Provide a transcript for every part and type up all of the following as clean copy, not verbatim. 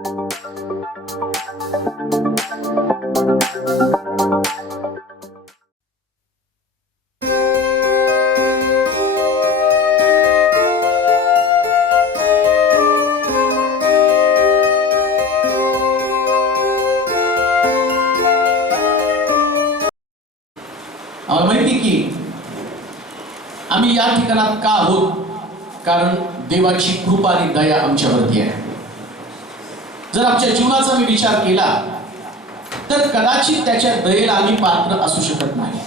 माहिती की आम्ही या ठिकाणात का आहोत, कारण देवाची कृपा आणि दया आमच्यावरती आहे. जर आमच्या जीवनाचा मी विचार केला तर कदाचित त्याच्या दयेला आम्ही पात्र असू शकत नाही.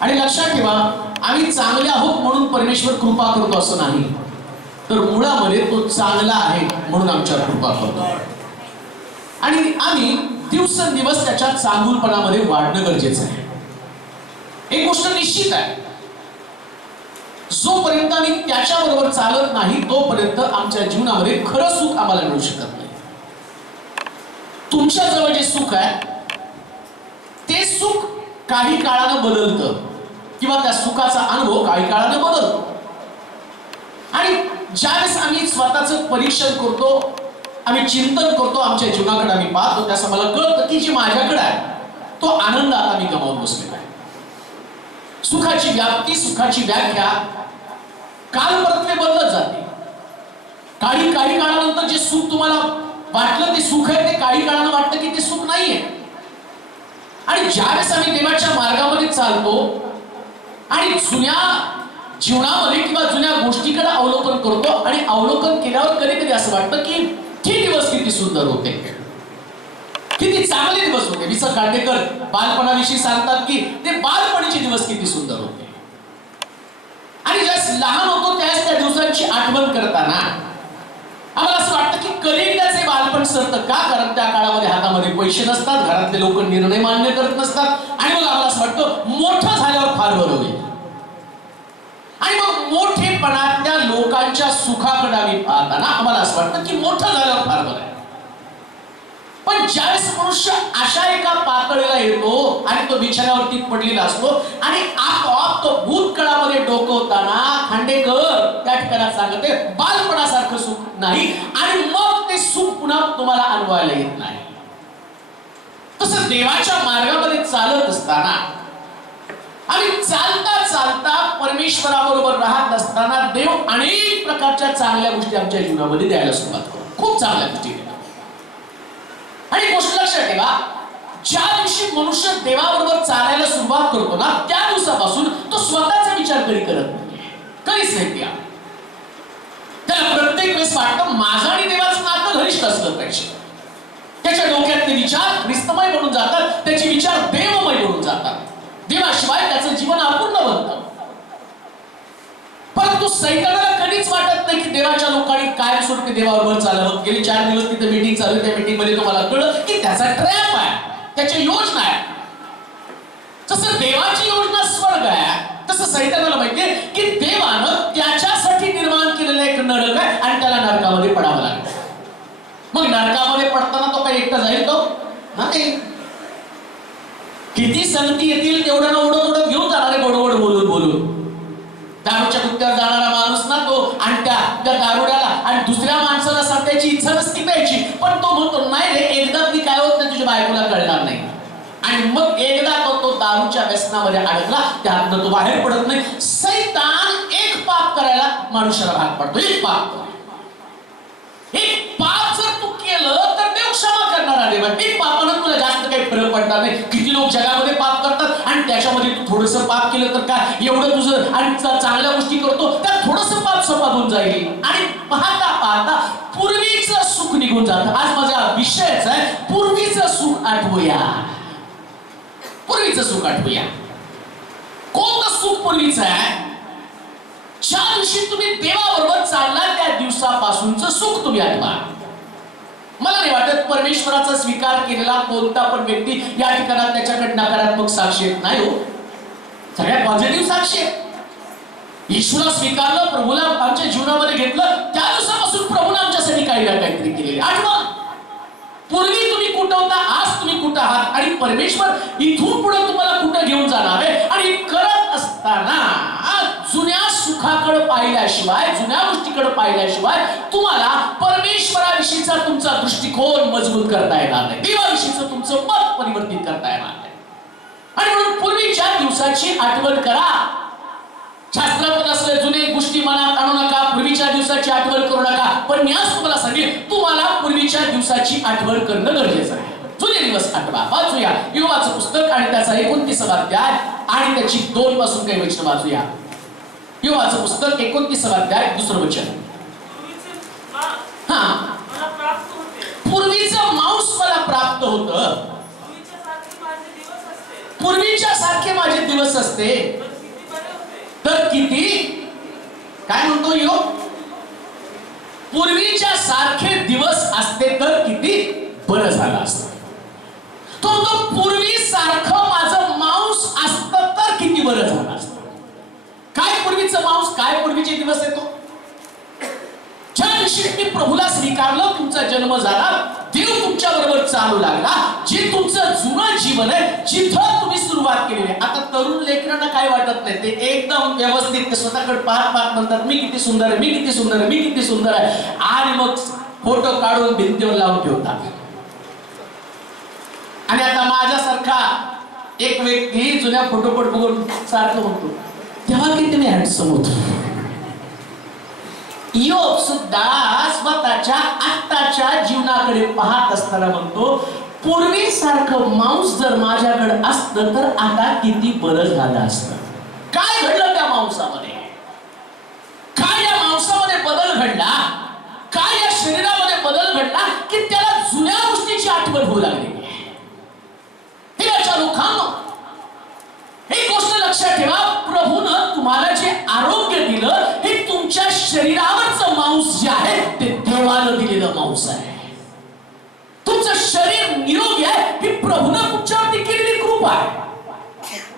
आणि लक्षात ठेवा, आम्ही चांगले आहोत म्हणून परमेश्वर कृपा करतो असं नाही, तर मुळामध्ये तो चांगला आहे म्हणून आमच्यावर कृपा करतो. आणि आम्ही दिवसेंदिवस त्याच्या चांगुलपणामध्ये वाढणं गरजेचं आहे. एक गोष्ट निश्चित आहे, जोपर्यंत आम्ही त्याच्याबरोबर चालत नाही तोपर्यंत आमच्या जीवनामध्ये खरं सुख आम्हाला मिळू शकत नाही. तुमच्या जवळ जे सुख आहे ते सुख काही काळानं बदलतं किंवा त्या सुखाचा अनुभव काही काळानं बदलतो. आणि ज्यावेळेस आम्ही स्वतःचं परीक्षण करतो, आम्ही चिंतन करतो, आमच्या जीवनाकडे आम्ही पाहतो, त्यास मला कळतं की जे माझ्याकडे आहे तो आनंद आता मी गमावून बसलेला आहे. सुखाची व्याप्ती, सुखाची व्याख्या कालपरत्वे बदलत जाते. काही काळानंतर जे सुख तुम्हाला वाटलं ते सुख आहे, ते काही काळानं वाटतं की ते सुख नाहीये. आणि ज्यावेळेस आम्ही देवाच्या मार्गामध्ये चालतो आणि जुन्या जीवनामध्ये किंवा जुन्या गोष्टीकडे अवलोकन करतो आणि अवलोकन केल्यावर कधी कधी असं वाटतं की ते दिवस किती सुंदर होते, किती चांगले दिवस होते. वि. स. खांडेकर बालपणाविषयी सांगतात की ते बालपणीचे दिवस किती सुंदर होते. आणि ज्यावेळेस लहान होतो त्यावेळेस त्या दिवसांची आठवण करताना आम्हाला असं वाटतं की कलेल्याचे बालपण सरतं का, कारण त्या काळामध्ये हातामध्ये पैसे नसतात, घरातले लोक निर्णय मान्य करत नसतात. आणि मग आम्हाला असं वाटतं मोठं झाल्यावर फार बरं होईल. आणि मग मोठेपणातल्या लोकांच्या सुखाकडे आम्ही पाहताना आम्हाला असं वाटतं की मोठं झाल्यावर फार बरं आहे. पण ज्यावेळेस मनुष्य अशा एका पातळीला येतो आणि तो बिछाण्यावरती पडलेला असतो आणि आपोआप तो भूतकाळामध्ये डोकवताना खांडेकर त्या ठिकाणी सांगते बालपणासारखं सुख नाही, आणि मग ते सुख पुन्हा तुम्हाला अनुभवायला येत नाही. तसं देवाच्या मार्गामध्ये चालत असताना आणि चालता चालता परमेश्वराबरोबर राहत असताना देव अनेक प्रकारच्या चांगल्या गोष्टी आमच्या जीवनामध्ये द्यायला सुरुवात करतो, खूप चांगल्या गोष्टी. आणि गोष्ट लक्षात ठेवा, ज्या दिवशी मनुष्य देवाबरोबर चालायला सुरुवात करतो ना त्या दिवसापासून तो स्वतःचा विचार कधी करत नाही, कधीच नाही. त्याला प्रत्येक वेळेस वाटतं माझं आणि देवाचं नातं घनिष्ठ असलं पाहिजे. त्याच्या डोक्यातले विचार ख्रिस्तमय बनून जातात, त्याचे विचार देवमय बनून जातात. देवाशिवाय त्याचं जीवन अपूर्ण बनतं. परंतु सैतानाला कधीच वाटत नाही की देवाच्या लोकांनी कायमस्वरूपी देवाबरोबर चालावं. गेली 4 दिवस तिथे मीटिंग चालू, त्या मीटिंग मध्ये तुम्हाला कळलं की त्याचा ट्रॅप आहे, त्याची योजना आहे. जसं देवाची योजना स्वर्ग आहे, तसं सैतानाला माहितीये की देवानं त्याच्यासाठी निर्माण केलेला एक नरक आहे आणि त्याला नरकामध्ये पडावं लागेल. मग नरकामध्ये पडताना तो काही एकटा जाईल तो नाही. किती संगती येतील तेवढं ना उडत घेऊन जाणारे गोडगोड बोलून. दारूच्या कुत्त्यावर जाणारा माणूस ना तो, आणि त्या दारुड्याला आणि दुसऱ्या माणसाला सध्याची इच्छा नसती प्यायची, पण तो म्हणतो नाही रे, एकदा ती काय होत नाही तुझ्या बायकोला कळणार नाही. आणि मग एकदा तो दारूच्या व्यसनामध्ये अडकला, त्यातनं तो बाहेर पडत नाही. सैतान एक पाप करायला मनुष्याला भाग पडतो. एक पाप जर तू केलं तर देव क्षमा करणार आहे. एक पापानं तुला जास्त काही फरक पडणार नाही. किती लोक जगामध्ये पाप करतात आणि त्याच्यामध्ये तू थोडंसं पाप केलं तर काय एवढं तुझं, आणि चांगल्या गोष्टी करतो त्यात थोडंसं पाप सपादून जाईल आणि पाहता पाहता पूर्वीचं सुख निघून जातं. आज माझा विषयच आहे पूर्वीचं सुख आठवूया. पूर्वीचं सुख आठवूया. कोणतं सुख पूर्वीचं आहे? ज्या दिवशी तुम्ही देवाबरोबर चालला त्या दिवसापासूनचं सुख तुम्ही आठवा. मला नाही वाटत परमेश्वराचा स्वीकार केलेला कोणता पण व्यक्ती या ठिकाणात त्याच्याकडे नकारात्मक साक्ष येत नाही हो. सगळ्या पॉझिटिव्ह साक्ष आहे. ईश्वरा स्वीकारलं, प्रभूला आमच्या जीवनामध्ये घेतलं, त्या दिवसापासून प्रभूने आमच्यासाठी काही ना काहीतरी केलेले. आठवा, पूर्वी तुम्ही कुठं होता, आज तुम्ही कुठं आहात, आणि परमेश्वर इथून पुढे तुम्हाला कुठं घेऊन जाणार आहे. आणि करत असताना जुन्या सुखाकडे पाहिल्याशिवाय, जुन्या गोष्टीकडे पाहिल्याशिवाय तुम्हाला परमेश्वराविषयी दृष्टिकोन मजबूत करता येणार नाही, देवाविषयीचं तुमचं मत परिवर्तित करता येणार नाही. आणि म्हणून पूर्वीच्या दिवसाची आठवण करा. शास्त्रात असले जुने गोष्टी मनात आणू नका, पूर्वीच्या दिवसाची आठवण करू नका. पण मी आज तुम्हाला सांगेन, तुम्हाला पूर्वीच्या दिवसाची आठवण करणं गरजेचं आहे. जुने दिवस आठवा. वाचूया योबाचं पुस्तक आणि त्याचा 29वा अध्याय आणि त्याची 2 पासून काही वचन वाचूया. योबाचं पुस्तक 29वा अध्याय 2 वचन. हा, पूर्वीचं मांस मला प्राप्त होतं, पूर्वीच्या सारखे माझे दिवस असते तर किती, काय म्हणतो योग, पूर्वीच्या सारखे दिवस असते तर किती बरं झालं असतं. तो पूर्वी सारखं माझं मांस असतं तर किती बरं झालं असतं. काय पूर्वीचं मांस, काय पूर्वीचे दिवस येतो. ज्या दिवशी मी प्रभूला स्वीकारलं, तुमचा जन्म झाला, देव तुमच्या बरोबर चालू लागला, जे तुमचं जुनं जीवन आहे, जिथं तुम्ही सुरुवात केलेली आहे. आता तरुण लेकरांना काय वाटत नाही, ते एकदम व्यवस्थित स्वतःकडे पाहत म्हणतात, मी किती सुंदर आहे, मी किती सुंदर आहे, मी किती सुंदर आहे, आणि मग फोटो काढून भिंतीवर लावून ठेवतात. आणि आता माझ्यासारखा एक व्यक्ती जुन्या फोटोपट बघून सारखं म्हणतो, तेव्हा किती मी हँडसम होतो. योग सुद्धा स्वतःच्या आत्ताच्या जीवनाकडे पाहत असताना म्हणतो, पूर्वी सारखं मांस जर माझ्याकडे असतं तर आता किती बरं झालं असतं. काय घडलं त्या मांसामध्ये, काय या मांसामध्ये बदल घडला, काय या शरीरामध्ये बदल घडला की त्याला जुन्या गोष्टीची आठवण होऊ लागली. लोकांनो, एक गोष्ट लक्षात ठेवा, प्रभूनं तुम्हाला जे आरोग्य दिलं, हे तुमच्या शरीरावरचं मांस जे आहे ते देवानं दिलेलं मांस आहे. तुमचं शरीर निरोगी आहे, ही प्रभूनं तुमच्यावरती केलेली कृपा आहे.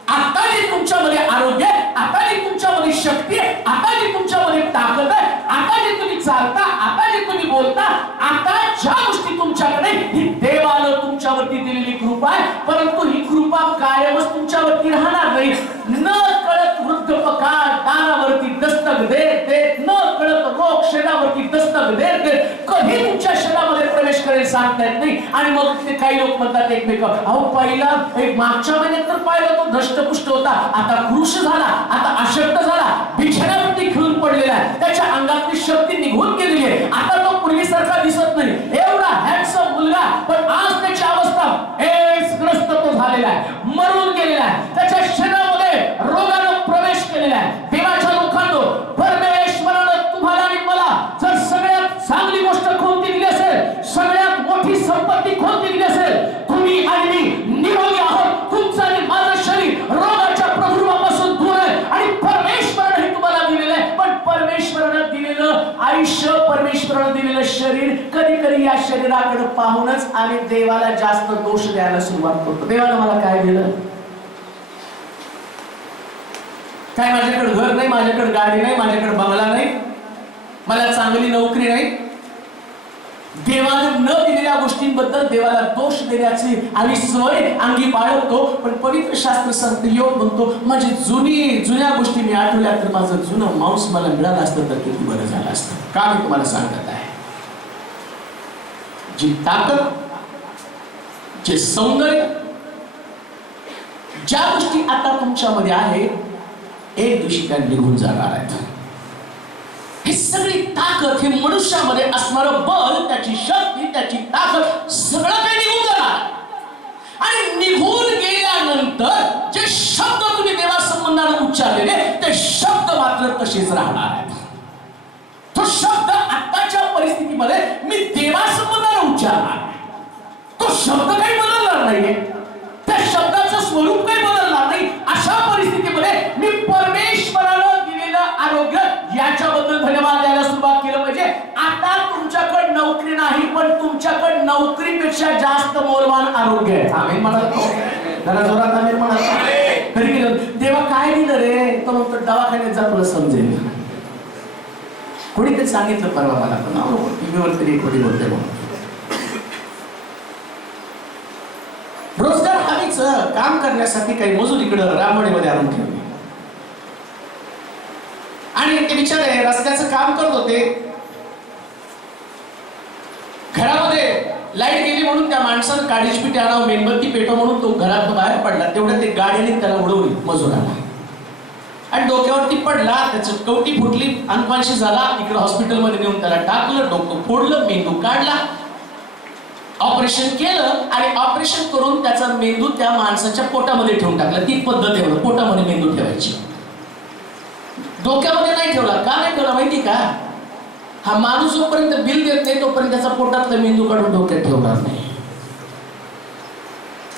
आता जे तुमच्यामध्ये आरोग्य आहे, आता जे तुमच्यामध्ये शक्ती आहे, आता जे तुमच्यामध्ये ताकद आहे, आता जे तुम्ही चालता, आता जे तुम्ही बोलता, आता ज्या गोष्टी तुमच्याकडे, ही देवानं तुमच्यावरती दिलेली कृपा आहे. परंतु ही कृपा कायमच तुमच्यावरती राहणार नाही. न कळत वृद्धपकाळ दारावरती दस्तक देत, न कळत रोग शरीरावरती दस्तक देत, कधी तुमच्या शरीरामध्ये प्रवेश करेल सांगता येत नाही. आणि मग ते काही लोक म्हणतात एकमेक, अहो पहिला एक मागच्या महिन्यात तर पाहिलं तो धष्टपुष्ट होता, आता कृश झाला, आता अशक्त झाला, बिछाण्यावरती खिळून पडलेला आहे, त्याच्या अंगातली शक्ती निघून गेलेली आहे, आता तो पूर्वीसारखा दिसत नाही. एवढा हँडसम मुलगा, पण आज त्याची अवस्था एड्सग्रस्त तो झालेला आहे, मरून गेलेला आहे, त्याच्या शरीरामध्ये रोगानं प्रवेश केलेला आहे. देवाच्या लोकांनो, परमेश्वरानं तुम्हाला आणि मला जर सगळ्यात चांगली गोष्ट कोणती दिली असेल, सगळ्यात मोठी संपत्ती कोणती दिली असेल, तुम्ही आणि मी निरोगी आहोत. तुमचं आणि माझं शरीर रोगाच्या प्रादुर्भावापासून दूर आहे आणि परमेश्वरानं हे तुम्हाला दिलेलं आहे. पण परमेश्वरानं दिलेलं आयुष्य, परमेश्वरानं दिलेलं शरीर, कधी कधी या शरीराकडे पाहूनच आम्ही देवाला जास्त दोष द्यायला सुरुवात करतो. देवानं मला काय दिलं, काय माझ्याकडे घर नाही, माझ्याकडे गाडी नाही, माझ्याकडे बंगला नाही, मला चांगली नोकरी नाही. देवाने न दिलेल्या गोष्टींबद्दल देवाला दोष देण्याची आम्ही सवय अंगी बाळगतो. पण पवित्र शास्त्र सांगते, योग म्हणतो, माझी जुन्या गोष्टी मी आठवल्या तर माझं जुनं मांस मला मिळालं असतं तर किती बरं झालं असतं. का मी तुम्हाला सांगत आहे, जी ताकद, जे सौंदर्य, ज्या गोष्टी आता तुमच्यामध्ये आहे, एक दिवशी त्या निघून जाणार आहेत. ही सगळी ताकद, हे मनुष्यामध्ये असणारं बल, त्याची शक्ती, त्याची ताकद, सगळं काही निघून जाणार. आणि निघून गेल्यानंतर जे शब्द तुम्ही देवासंबंधाने उच्चारलेले, ते शब्द मात्र तसेच राहणार आहेत. तो शब्द आताच्या परिस्थितीमध्ये मी देवासंबंधाने उच्चारणार, तो शब्द काही बदलणार नाहीये, त्या शब्दाचं स्वरूप काही बदलणार नाही. अशा परिस्थितीमध्ये मी परमेश्वरानं दिलेलं आरोग्य, याच्याबद्दल धन्यवाद द्यायला सुरुवात केलं पाहिजे. आता तुमच्याकडे नोकरी नाही, पण तुमच्याकडे नोकरीपेक्षा जास्त मौल्यवान आरोग्य आहे. आमेन म्हणत, जरा जोरात आमेन म्हणत. कधी देवा काय दिलं रे, तो म्हणतो दवाखान्यात जा, तुला समजेल. कोणी ते सांगितलं परवा मला, पण टीव्हीवर तरी कोणी बोलते म्हणून. रोजगार हमीच काम करण्यासाठी काही मजूर इकडं रामवाडीमध्ये आणून ठेवले आणि ते बिचारे रस्त्याचं काम करत होते. घरामध्ये लाईट गेली म्हणून त्या माणसानं काडीची पिठी आणावं, मेणबत्ती पेटव म्हणून तो घरात बाहेर पडला. तेवढ्या ते गाडीने त्याला उडवली मजुराला आणि डोक्यावरती पडला. त्याची कवटी फुटली, अनकॉन्शियस झाला. इकडे हॉस्पिटलमध्ये नेऊन त्याला टाकलं, डोकं फोडलं, मेंदू काढला, ऑपरेशन केलं आणि ऑपरेशन करून त्याचा मेंदू त्या माणसाच्या पोटामध्ये ठेवून टाकला. ती पद्धत आहे, पोटामध्ये मेंदू ठेवायची, डोक्यामध्ये नाही ठेवला. का नाही ठेवला माहिती का? हा माणूस जोपर्यंत बिल देत नाही तोपर्यंत त्याचा पोटातला मेंदू काढून डोक्यात ठेवणार नाही.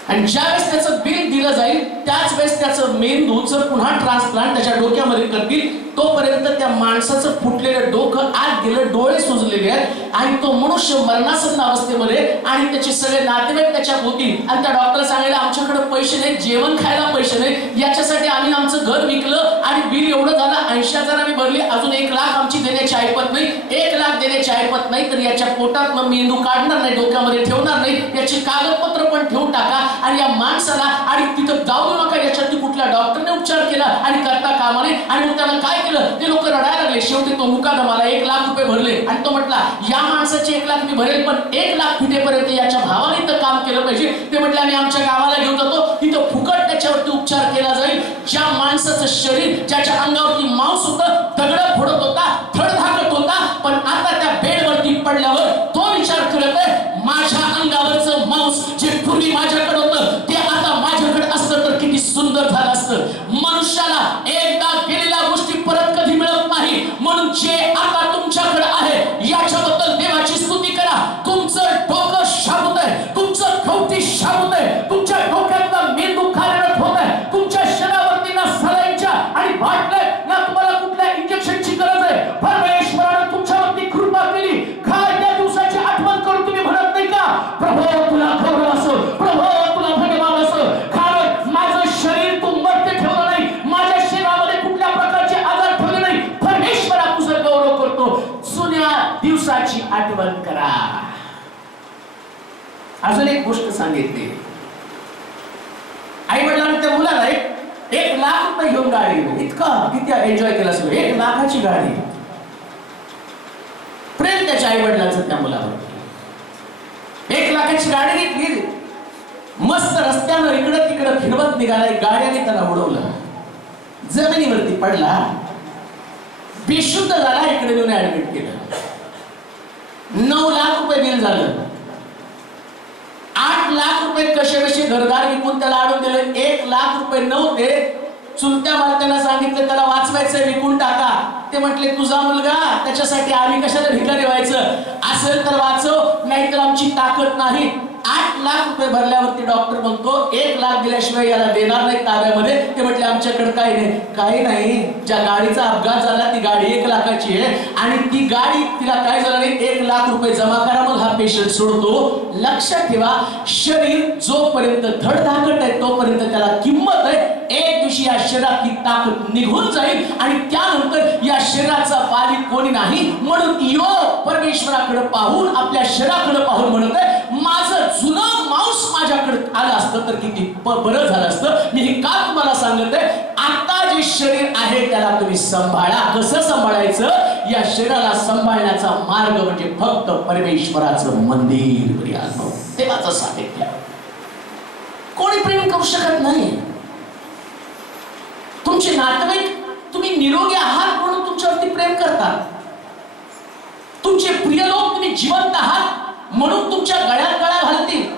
आणि ज्यावेळेस त्याचं बिल दिलं जाईल त्याच वेळेस त्याचं मेंदूचं पुन्हा ट्रान्सप्लांट त्याच्या डोक्यामध्ये करतील. तोपर्यंत त्या माणसाचं फुटलेलं डोकं आत गेलं, डोळे सुजलेले आहेत आणि तो मनुष्य मरणासन्न अवस्थेमध्ये आणि त्याचे सगळे नातेवाईक त्याच्या होतील. आणि त्या डॉक्टर सांगायला आमच्याकडे पैसे नाही, जेवण खायला पैसे नाही, याच्यासाठी आम्ही आमचं घर विकलं आणि बिल एवढं झालं, 80,000 आम्ही भरले, अजून 1 लाख आमची देण्याची ऐपत नाही. 1 लाख देण्याची ऐपत नाही तर याच्या पोटात मेंदू काढणार नाही, डोक्यामध्ये ठेवणार नाही, याची कागदपत्र पण ठेवून टाका आणि या माणसाला आणि तिथं जाऊ नका. याच्यावरती कुठल्या डॉक्टरने उपचार केला आणि करता कामा नये. आणि मग त्याला काय केलं, ते लोक रडायला लागले. शेवटी तो मुकादम आला, 1 लाख रुपये भरले आणि तो म्हटला या माणसाचे 1 लाख मी भरेल, पण 1 लाख फिटेपर्यंत याच्या भावाने इथं काम केलं पाहिजे. ते म्हटले आम्ही आमच्या गावाला घेऊन जातो, तिथं फुकट त्याच्यावरती उपचार केला जाईल. ज्या माणसाचं शरीर, ज्याच्या अंगावरती मांस होतं, दगड फोडत होता, धडधाकट होता, पण आता त्या बेडवरती पडल्यावर तो विचार करत आहे माझ्या अंगावरचं मांस जे पूर्वी माझ्याकडे होतं ते आता माझ्याकडे असतं तर किती सुंदर झालं असतं. मनुष्याला एकदा गेलेल्या गोष्टी परत कधी मिळत नाही, म्हणून जे आता तुमच्याकडे आहे याच्याबद्दल देवाची स्तुती करा. तुमचं डोकं शाबूत आहे, तुमचं कवटी शाबूत आहे, तुमच्या डोक्यातला मेंदू कार्यरत होत आहे, तुमच्या शरीरावरती ना सलाईनच्या आणि बाटल्या ना तुम्हाला कुठल्या इंजेक्शनची गरज आहे. परमेश्वराने तुमच्यावरती कृपा केली. काय त्या दिवसाची आठवण करून तुम्ही म्हणत नाही का प्रभू तुला गौरव असो, प्रभू तुला धन्यवाद असो, कारण माझं शरीर तू मर्त्य ठेवलं नाही, माझ्या शरीरामध्ये कुठल्या प्रकारचे आजार ठेवले नाही. परमेश्वरा तुझा गौरव करतो. जुन्या दिवसाची आठवण करा. अजून एक गोष्ट सांगितली. आई वडिलांनी त्या मुलाला 1 लाख रुपये घेऊन गाडी घेऊन इतका किती एन्जॉय केला सगळं. 1 लाखाची गाडी, प्रेम त्याच्या आई वडिलांचं त्या मुलावर. 1 लाखाची गाडी घेतली, मस्त रस्त्यानं इकडं तिकडं फिरवत निघाला. गाड्याने त्याला उडवलं, जमिनीवरती पडला, बेशुद्ध झाला. इकडे येऊन ऍडमिट केलं. 9 लाख रुपये बिल झालं. 8 लाख रुपये कसे कसे घरदार विकून त्याला आणून दिले. 1 लाख रुपये नव्हते. चुलत्या मालकांना सांगितलं त्याला वाचवायचं, विकून टाका. ते म्हटले तुझा मुलगा, त्याच्यासाठी आम्ही कशाला भिकारी व्हायचं, असेल तर वाचव, नाहीतर आमची ताकद नाही. 8 लाख रुपये भरल्यावरती डॉक्टर म्हणतो 1 लाख दिल्याशिवाय याला देणार नाही ताब्यामध्ये. ते म्हटले आमच्याकडे काही नाही. काही नाही, ज्या गाडीचा अपघात झाला ती गाडी 1 लाखाची आहे आणि ती गाडी तिला काय झालं नाही, 1 लाख रुपये जमा करा मग हा पेशंट सोडतो. लक्षात ठेवा, शरीर जोपर्यंत धडधाकट आहे तोपर्यंत त्याला किंमत आहे. एक दिवशी या शरीरातली ताकद निघून जाईल आणि त्यानंतर या शरीराचा मालिक कोणी नाही. म्हणून योग परमेश्वराकडे पाहून, आपल्या शरीराकडे पाहून म्हणत आहे माझं जुनं मांस माझ्याकडे आलं असतं तर किती बरं झालं असतं. मी हे का तुम्हाला सांगत आहे, आता जे शरीर आहे त्याला तुम्ही सांभाळा. कसं सांभाळायचं, या शरीराला सांभाळण्याचा मार्ग म्हणजे फक्त परमेश्वराचं मंदिर, देवाचं साहित्य. कोणी प्रेम करू शकत नाही. तुमचे नातेवाईक तुम्ही निरोगी आहात म्हणून तुमच्यावरती प्रेम करतात. तुमचे प्रिय लोक तुम्ही जिवंत आहात म्हणून तुमच्या गळ्यात गळा घालतील.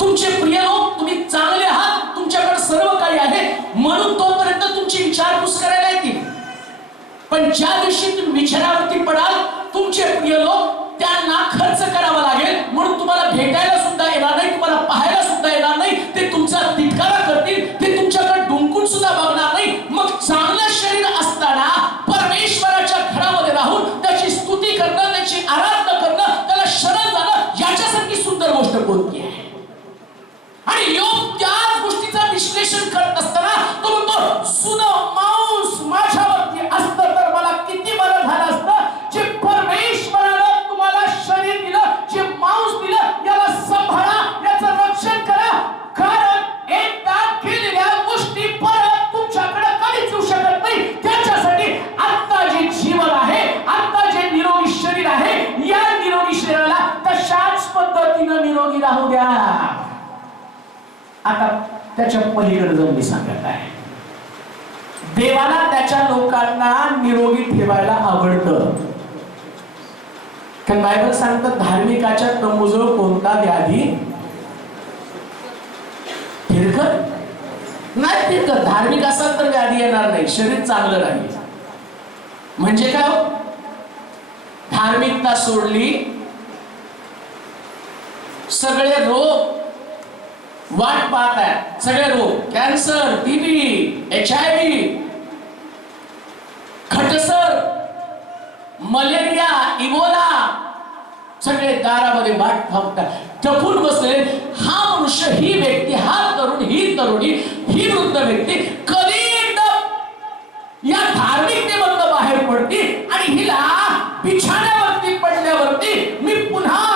तुमचे प्रिय लोक तुम्ही चांगले आहात, तुमच्याकडे सर्व काही आहे म्हणून तोपर्यंत तुमची विचारपूस करायला येतील. पण ज्या दिवशी तुम्ही विचारावरती पडाल, तुमचे प्रिय लोक त्यांना खर्च करावा लागेल म्हणून तुम्हाला भेटायला सुद्धा येणार नाही, तुम्हाला पाहायला सुद्धा येणार नाही. ते तुमचा तिटकारा करतील, ते तुमच्याकडे डुंकून सुद्धा बघणार नाही. मग चांगलं शरीर असताना परमेश्वराच्या घरामध्ये राहून त्याची स्तुती करणं, त्याची आराधना करणं, त्याला शरण जाणं याच्यासारखी सुंदर गोष्ट कोणती आहे. आणि योग त्याच गोष्टीचं विश्लेषण करत असताना तो म्हणतो जुनं मांस माझ्यावरती असतं तर मला किती बरं झालं असतं. जे परमेश्वरानं तुम्हाला शरीर दिलं, जे मांस दिलं, याला सांभाळा, याचं रक्षण करा. कारण एकदा केलेल्या गोष्टी परत तुमच्याकडे कधीच येऊ शकत नाही. त्याच्यासाठी आता जे जीवन आहे, आता जे निरोगी शरीर आहे, या निरोगी शरीराला तशाच निरोगी राहू द्या. आता त्याच्या पलीकडे जाऊन मी सांगत आहे, देवाला त्याच्या लोकांना निरोगी ठेवायला आवडतं. कारण बायबल सांगतं धार्मिकाच्या तंबूजवळ कोणता व्याधी फिरकत नाही. फिरकत धार्मिक असाल तर व्याधी येणार नाही, शरीर चांगलं राहील. म्हणजे काय? धार्मिकता सोडली, सगळे रोग वाट पाहत आहेत. सगळे रोग, कॅन्सर, टीबी, HIV, खटसर, मलेरिया, इबोला, सगळे दारामध्ये वाट पाहतात, टपून बसले. हा मनुष्य, ही व्यक्ती, हा तरुण, ही तरुणी, ही वृद्ध व्यक्ती कधी एकदा या धार्मिकतेमधून बाहेर पडते आणि हिला बिछाण्यावरती पडल्यावरती मी पुन्हा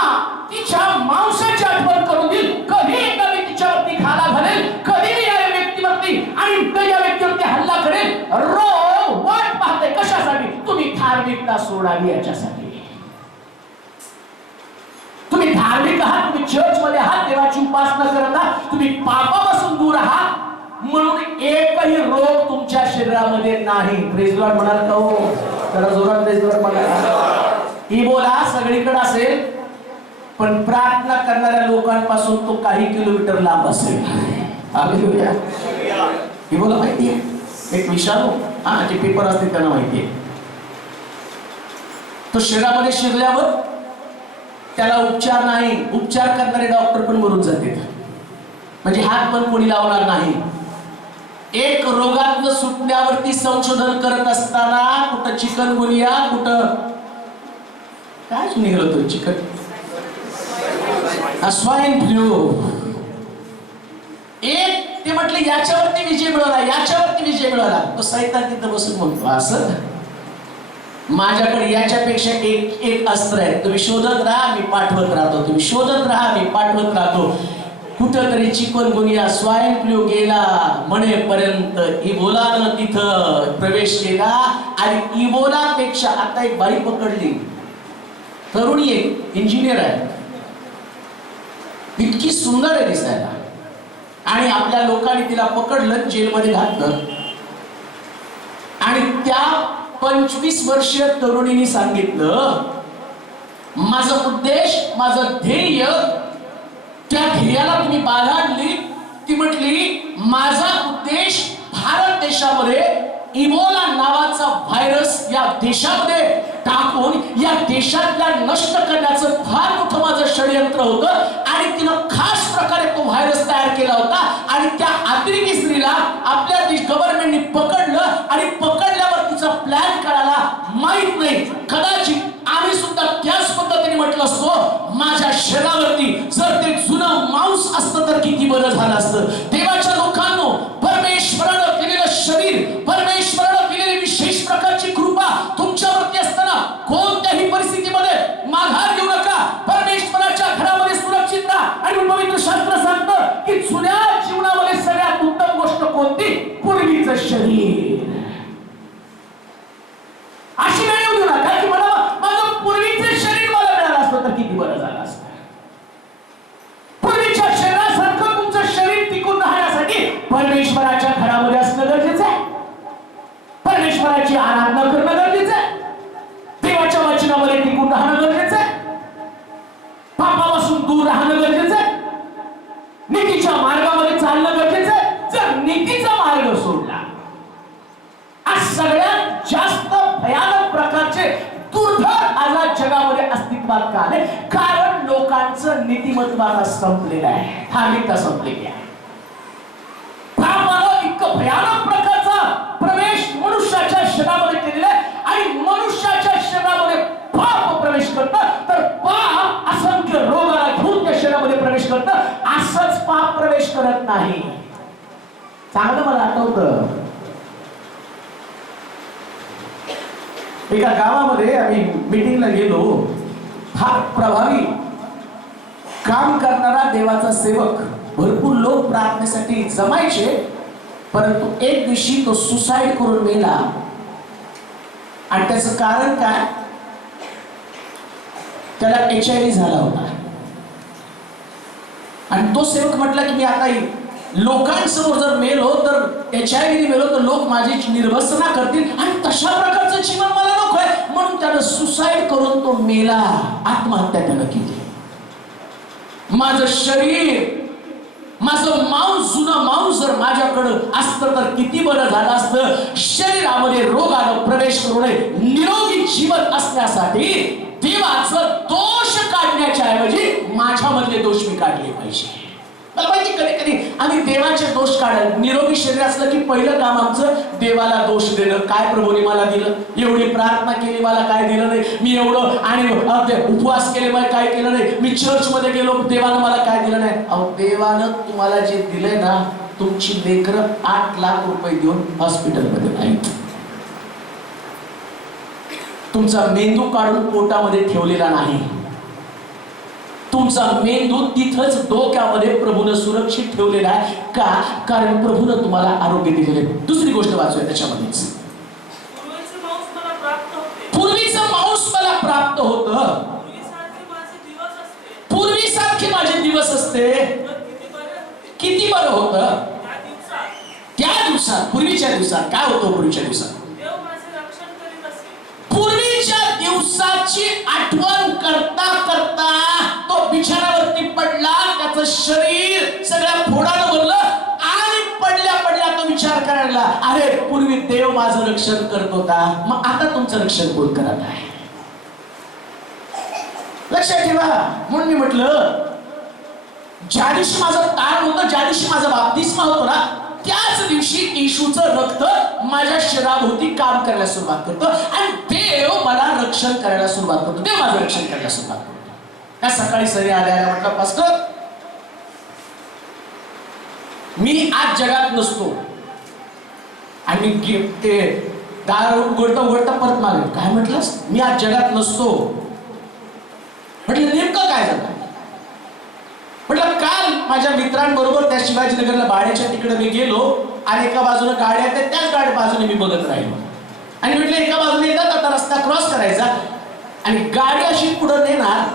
तिच्या मांसाची आठवण करून देईल. कधी एकदा मी तिच्यावरती खाला घालेल, कधी मी या व्यक्तीवरती आणि या व्यक्तीवरती हल्ला करेल. रोग वाट पाहते कशासाठी? तुम्ही धार्मिकता सोडावी याच्यासाठी. तुम्ही धार्मिक आहात, तुम्ही चर्च मध्ये आहात, देवाची उपासना करत आहात, तुम्ही पापापासून दूर आहात म्हणून एकही रोग तुमच्या शरीरामध्ये नाही. प्रेज लॉर्ड म्हणाल का हो? जरा जोरात प्रेज लॉर्ड म्हणाला. इबोला सगळीकडे असेल, पण प्रार्थना करणाऱ्या लोकांपासून तो काही किलोमीटर लांब असेल. इबोला माहितीये, एक विषाणू, जे पेपर असते त्यांना माहितीये. तो शरीरामध्ये शिरल्यावर त्याला उपचार नाही. उपचार करणारे डॉक्टर पण मरून जाते, म्हणजे हात पण कोणी लावणार नाही. एक रोगातनं सुटण्यावरती संशोधन करत असताना कुठं चिकनगुनिया, कुठं काय निघालं तो चिकन, स्वाईन फ्लू. एक ते म्हटले याच्यावरती विजय मिळवला, याच्यावरती विजय मिळवला. तो सैतान तिथं बसून म्हणतो असं माझ्याकडे याच्यापेक्षा एक अस्त्र आहे. तुम्ही शोधत राहा, मी पाठवत राहतो. तुम्ही शोधत राहा, मी पाठवत राहतो. कुठंतरी चिकनगुनिया, स्वाईन फ्लू गेला म्हणेपर्यंत इबोलानं तिथं प्रवेश केला. आणि इबोलापेक्षा आता एक बाई पकडली, तरुणी, एक इंजिनियर आहे, इतकी सुंदर आहे दिसायला. आणि आपल्या लोकांनी तिला पकडलं, जेलमध्ये घातलं. आणि त्या 25 वर्षीय तरुणीने सांगितलं, माझा उद्देश, माझं ध्येय, त्या ध्येयाला तुम्ही बाधा आणली. ती म्हटली माझा उद्देश भारत देशामध्ये इबोला नावाचा व्हायरस या देशामध्ये टाकून या देशातल्या नष्ट करण्याचं फार मोठं माझं षडयंत्र होतं. आणि तिनं खास प्रकारे तो व्हायरस तयार केला होता. आणि त्या अतिरेकी स्त्रीला आपल्या गव्हर्नमेंटने पकडलं. आणि पकडल्यावर तिचा प्लॅन करायला माहित नाही. कदाचित आम्ही सुद्धा त्याच पद्धतीने म्हटलं असतो, माझ्या शरीरावरती जर ते जुनं मांस असतं तर किती बरं झालं असतं. देवाच्या लोकांनो, परमेश्वरानं दिलेलं शरीर, परमेश्वरानं दिलेली विशेष प्रकारची कृपा तुमच्यावरती असताना कोणत्याही परिस्थितीमध्ये माघार घेऊ नका. परमेश्वराच्या घरामध्ये सुरक्षित राहा. आणि पवित्र शास्त्र सांगतं की जुन्या जीवनामध्ये सगळ्यात उत्तम गोष्ट कोणती? पूर्वीचं शरीर. अशी वेळ येऊ नका की मला माझं पूर्वीचं शरीर मला मिळालं असतं तर किती बरं झालं असतं. पूर्वीच्या शरीरासारखं तुमचं शरीर टिकून राहण्यासाठी परमेश्वराच्या घरामध्ये असणं गरजेचं आहे. परमेश्वराची आराधना करणं गरजेचं आहे. देवाच्या वचनामध्ये टिकून राहणं गरजेचं आहे. पापापासून दूर राहणं गरजेचं आहे. नीतीच्या मार्गामध्ये चालणं गरजेचं आहे. जर नीतीचा मार्ग सोडला, आज सगळ्यात जास्त भयानक प्रकारचे दुर्धर आजार जगामध्ये अस्तित्वात का आले? कारण लोकांचं नीतिमत्व आता संपलेलं आहे, धार्मिकता संपलेली आहे. पापानं इतकं भयानक प्रकारचा प्रवेश मनुष्याच्या शरीरामध्ये केलेला आहे. आणि मनुष्याच्या शरीरामध्ये पाप प्रवेश करतं, तर पाप असंख्य रोगाला घेऊन त्या शरीरामध्ये प्रवेश करतं. असंच पाप प्रवेश करत नाही. चांगलं मला आठवतं, एका गावामध्ये आम्ही मीटिंगला गेलो. फार प्रभावी काम करणारा देवाचा सेवक, भरपूर लोक प्रार्थनेसाठी जमायचे. परंतु एक दिवशी तो सुसाईड करून मेला. आणि त्याचं कारण काय? त्याला HIV झाला होता. आणि तो सेवक म्हटला की मी आता लोकांसमोर जर मेलो तर HIV मेलो तर लोक माझी निर्वसना करतील आणि तशा प्रकारचं जीवन मला नको आहे, म्हणून त्यानं सुसाईड करून तो मेला, आत्महत्या त्यानं केली. माझं शरीर, माझं मांस, जुनं मांस जर माझ्याकडं असतं तर किती बरं झालं असतं. शरीरामध्ये रोगानं प्रवेश करू नये, निरोगी जीवन असण्यासाठी देवाचं दोष काढण्याच्या ऐवजी माझ्यामधले दोष मी काढले पाहिजे. मला माहिती कधी कधी आम्ही देवाचे दोष काढायला, निरोगी शरीर असलं की पहिलं काम आमचं देवाला दोष देणं. काय प्रभूने मला दिलं, एवढी प्रार्थना केली मला काय दिलं नाही, मी एवढं आणि उपवास केले मला काय केलं नाही, मी चर्च मध्ये गेलो देवानं मला काय दिलं नाही. अहो देवानं तुम्हाला जे दिलंय ना, तुमची लेकरं 8 लाख रुपये देऊन हॉस्पिटलमध्ये नाहीत. तुमचा मेंदू काढून पोटामध्ये ठेवलेला नाही, तुमचा मेंदू तिथंच डोक्यामध्ये प्रभूनं सुरक्षित ठेवलेला आहे. का? कारण प्रभूनं तुम्हाला आरोग्य दिलेले. दुसरी गोष्ट वाचूया त्याच्यामध्येच, पूर्वीचं मांस मला प्राप्त होतं, पूर्वीसारखे माझे दिवस असते, किती बरं होतं त्या दिवसात. पूर्वीच्या दिवसात काय होतं? पूर्वीच्या दिवसात पूर्वीच्या दिवसाची आठवण करता करता तो बिछाणावरती पडला, त्याचं शरीर सगळ्या फोडानं भरलं आणि पडल्या पडल्या तो विचार करायला, अरे पूर्वी देव माझं रक्षण करत होता, मग आता तुमचं रक्षण कोण करत आहे? लक्षात ठेवा. म्हणून मी म्हटलं, ज्या दिवशी माझं ताण होतं, ज्या दिवशी माझा बाप्तिस्मा होतो ना, त्याच दिवशी येशूचं रक्त माझ्या शरीराभोवती काम करायला सुरुवात करतो आणि देव मला रक्षण करायला सुरुवात करतो. देव माझं रक्षण करायला सुरुवात करतो. त्या सकाळी सरी आल्या म्हटलं, पास्टर मी आज जगात नसतो. आणि ते दार उघडता उघडता परत मागे, काय म्हटलंस? मी आज जगात नसतो. म्हटलं नेमकं काय झालं? म्हटलं काल माझ्या मित्रांबरोबर त्या शिवाजीनगरला भाड्याच्या तिकडे मी गेलो आणि एका बाजूला गाड्या आहेत, त्याच गाड्या बाजूने मी बघत राहिलो आणि म्हटलं एका बाजूने येतात आता रस्ता क्रॉस करायचा आणि गाडी अशी पुढे नेणार,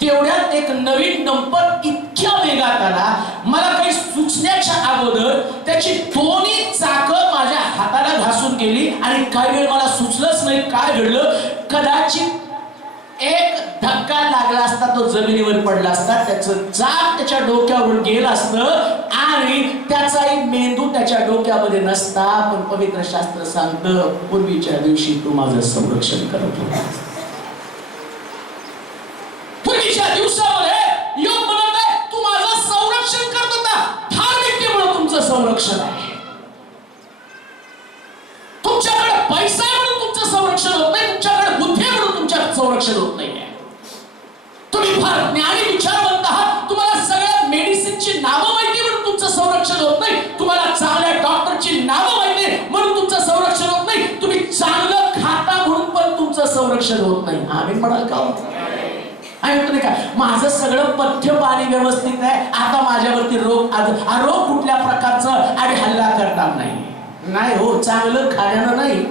तेवढ्यात एक नवीन डंपर इतक्या वेगात आला, मला काही सुचण्याच्या अगोदर त्याची दोन्ही चाकं माझ्या हाताला घासून गेली आणि काही वेळ मला सुचलंच नाही काय घडलं. कदाचित एक धक्का लागला असता, तो जमिनीवर पडला असता, त्याचं चाक त्याच्या डोक्यावरून गेलं असतं आणि त्याचाही मेंदू त्याच्या डोक्यामध्ये नसता. पण पवित्र शास्त्र सांगतं, पूर्वीच्या दिवशी तू माझं संरक्षण करत होता. पूर्वीच्या दिवसामध्ये योग म्हणत आहे, तू माझं संरक्षण करत होता. धार्मिकतेमुळे तुमचं संरक्षण आहे. तुमच्याकडे पैसा आहे म्हणून तुमचं संरक्षण होत नाही, तुमच्याकडे बुद्धी आहे म्हणून तुमचं संरक्षण होत नाही. तुम्ही फार ज्ञानी विचारवंत आहात, तुम्हाला सगळ्या मेडिसिनची नावं माहिती म्हणून तुमचं संरक्षण होत नाही, तुम्हाला चांगल्या डॉक्टरची नावं माहिती म्हणून तुमचं संरक्षण होत नाही, तुम्ही चांगलं खाता म्हणून पण तुमचं संरक्षण होत नाही. आम्ही म्हणाल का? का माझं सगळं पथ्य पाणी व्यवस्थित आहे, आता माझ्यावरती रोग कुठल्या प्रकारचं आणि हल्ला करणार नाही. नाही हो, चांगलं खाण्यानं नाही.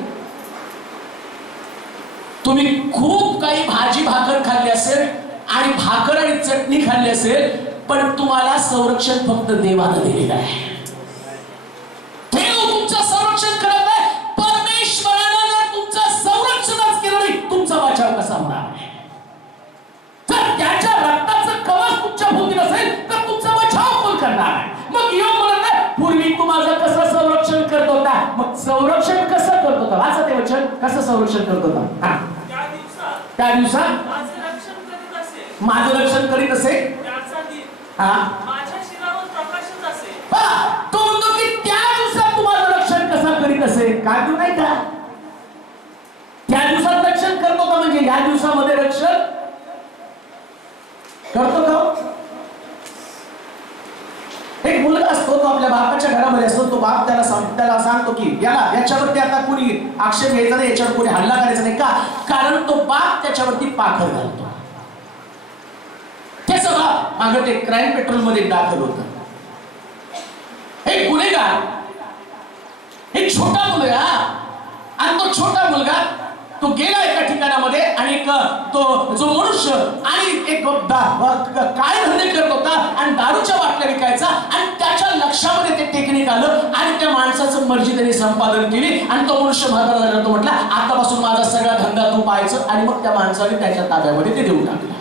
तुम्ही खूप काही भाजी भाकर खाल्ली असेल आणि भाकर आणि चटणी खाल्ली असेल, पण तुम्हाला संरक्षण फक्त देवानं दिलेलं आहे. देव तुमचं संरक्षण करत आहे. परमेश्वरानं जर तुमचं संरक्षणच केलं नाही, तुमचा बचाव कसा होणार? जर त्याच्या रक्ताचं कवच तुमच्या भोवती नसेल तर तुमचा बचाव कोण करणार? मग योग म्हणत आहे, पूर्वी तू माझं कसं संरक्षण करत होता. मग संरक्षण कसं करत होता? वाचा ते वचन, कसं संरक्षण करत होता? त्या दिवसात माझं रक्षण करीत असे, माझ्या शिरावर प्रकाशच असे. तो म्हणतो की त्या दिवसात तुम्हाला रक्षण कसं करीत असे? काय तू नाही का त्या दिवसात रक्षण करतो का? म्हणजे या दिवसामध्ये रक्षण करतो का? एक मुलगा असतो, तो आपल्या बापाच्या घरामध्ये असतो, तो बाप त्याला सांगतो की याच्यावरती आता कोणी आक्षेप घ्यायचा नाही, याच्यावर कोणी हल्ला करायचा नाही. का? कारण तो बाप त्याच्यावरती पाखर घालतो. त्याचं बाप मागं ते क्राईम पेट्रोल मध्ये दाखल होतं. एक गुन्हेगार, एक छोटा मुलगा, आणि तो छोटा मुलगा तो गेला एका ठिकाणामध्ये आणि तो जो मनुष्य आणि एक काय धंदे करत होता आणि दारूच्या बाटल्या विकायचा आणि त्याच्या लक्षामध्ये ते टेक्निक आलं आणि त्या माणसाचं मर्जी त्यांनी संपादन केली आणि तो मनुष्य म्हातारा झाला. तो म्हटला आतापासून माझा सगळा धंदा तू पाहायचं आणि मग त्या माणसाने त्याच्या ताब्यामध्ये ते देऊन टाकलं.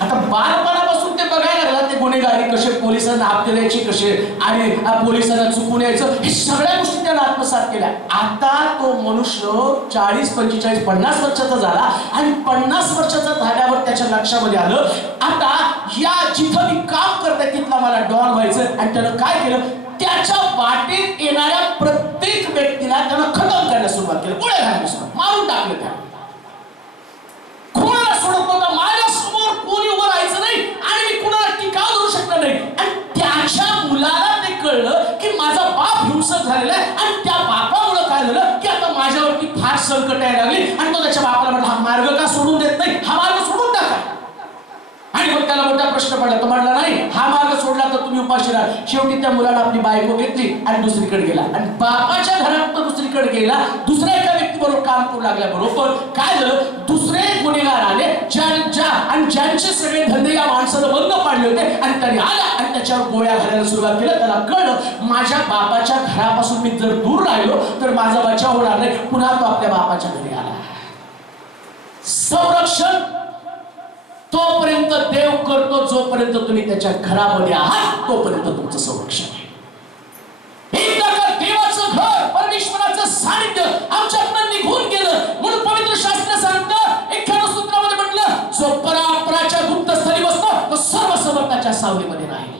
आता बालपणापासून ते बघायला लागला ते गुन्हेगारी कसे, पोलिसांना हप्ते द्यायचे कसे आणि पोलिसांना चुकून यायचं, हे सगळ्या गोष्टी त्याला आत्मसात केल्या. आता तो मनुष्य 40, 45, 50 वर्षाचा झाला आणि 50 वर्षाचा झाल्यावर त्याच्या लक्षामध्ये आलं आता या जिथं मी काम करतोय तिथला मला डॉन व्हायचं. आणि त्यानं काय केलं, त्याच्या वाटेत येणाऱ्या प्रत्येक व्यक्तीला त्यानं खतम करायला सुरुवात केली, गोळ्या घालायला सुरुवात, मारून टाकलं. त्या कोणाला सोडत नव्हता, माझ्या समोर कोणी उभं राहायचं नाही आणि मी कुणाला टीका करू शकणार नाही. आणि त्याच्या मुलाला ते कळलं की माझा बाप हिंसक झालेला आहे आणि त्या बापामुळे काय झालं की आता माझ्यावरती फार संकट यायला लागली. आणि तो त्याच्या बापाला म्हटला हा मार्ग का सोडून देत नाही, हा मार्ग सोडून टाका. आणि मग त्याला मोठा प्रश्न पडला. तो म्हटला नाही हा मार्ग सोडला तर तुम्ही उपाशी राहा. शेवटी त्या मुलाला आपली बायको घेतली आणि दुसरीकडे गेला आणि बापाच्या घरात तो दुसरीकडे गेला. दुसऱ्या एका व्यक्तीबरोबर काम करू लागल्याबरोबर काय झालं, दुसरे गुन्हेगार आले ज्यांचे सगळे धंदे या माणसानं बंद पाडले होते आणि त्यांनी आला आणि त्याच्यावर गोळ्या घालायला सुरुवात केली. त्याला कळलं माझ्या बापाच्या घरापासून मी जर दूर राहिलो तर माझा बचाव होणार नाही. पुन्हा तो आपल्या बापाच्या घरी आला. संरक्षण तोपर्यंत देव करतो जोपर्यंत तुम्ही त्याच्या घरामध्ये आहात तोपर्यंत तुमचं संरक्षण आहे. एकदा का देवाचं घर, परमेश्वराचं सानिध्य आमच्यातून निघून गेलं म्हणून पवित्र शास्त्र सांगतं 91 सूत्रामध्ये म्हटलं जो परापराच्या गुप्त स्थळी बसतो तो सर्व समर्थाच्या सावलीमध्ये राहील.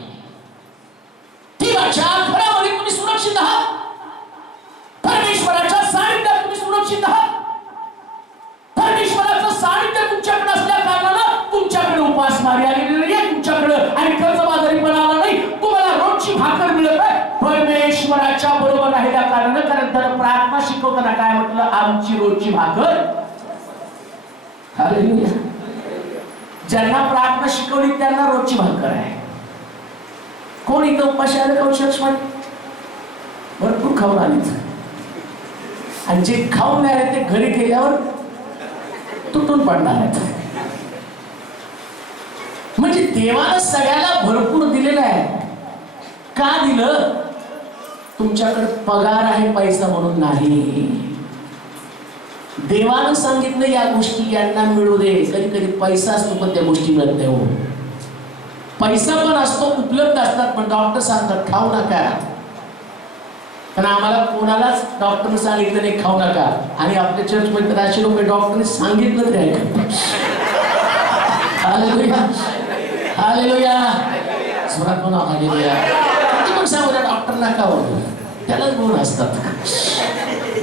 देवाच्या घरामध्ये तुम्ही सुरक्षित आहात, परमेश्वराच्या सानिध्यात तुम्ही सुरक्षित आहात. परमेश्वराचं सानिध्य तुमच्याकडे असल्या कारणानं तुमच्याकडे उपासमारी आलेली नाही, तुमच्याकडे आणि कर्जबाजारीपणा आला नाही, तुम्हाला रोजची भाकर मिळत आहे परमेश्वराच्या बरोबर राहिल्या कारणानं. कारण त्याला प्रार्थना शिकवताना काय म्हटलं, आमची रोजची भाकर. हालेलुया. ज्यांना प्रार्थना शिकवली त्यांना रोजची भाकर आहे. कोण इथं उपाशी आलं का विशेष भरपूर खाऊन आले आणि जे खाऊन नाही आले ते घरी गेल्यावर तुटून पडणार आहेत. म्हणजे देवानं सगळ्याला भरपूर दिलेलं आहे. का दिलं? तुमच्याकडे पगार आहे पैसा म्हणून नाही. देवानं सांगितलं या गोष्टी यांना मिळू दे. कधी कधी पैसा असतो पण त्या गोष्टी मिळत नाही. हो, पैसा पण असतो, उपलब्ध असतात, पण डॉक्टर सांगतात खाऊ नका. पण आम्हाला कोणालाच डॉक्टरने सांगितलं नाही खाऊ नका आणि आपल्या चर्चमध्ये असे लोक डॉक्टरने सांगितलं तरी ऐकत. हालेलुया, हालेलुया, सुरात म्हणा हालेलुया. किती पण सांगू द्या डॉक्टर नका हो, त्यालाच गुण असतात.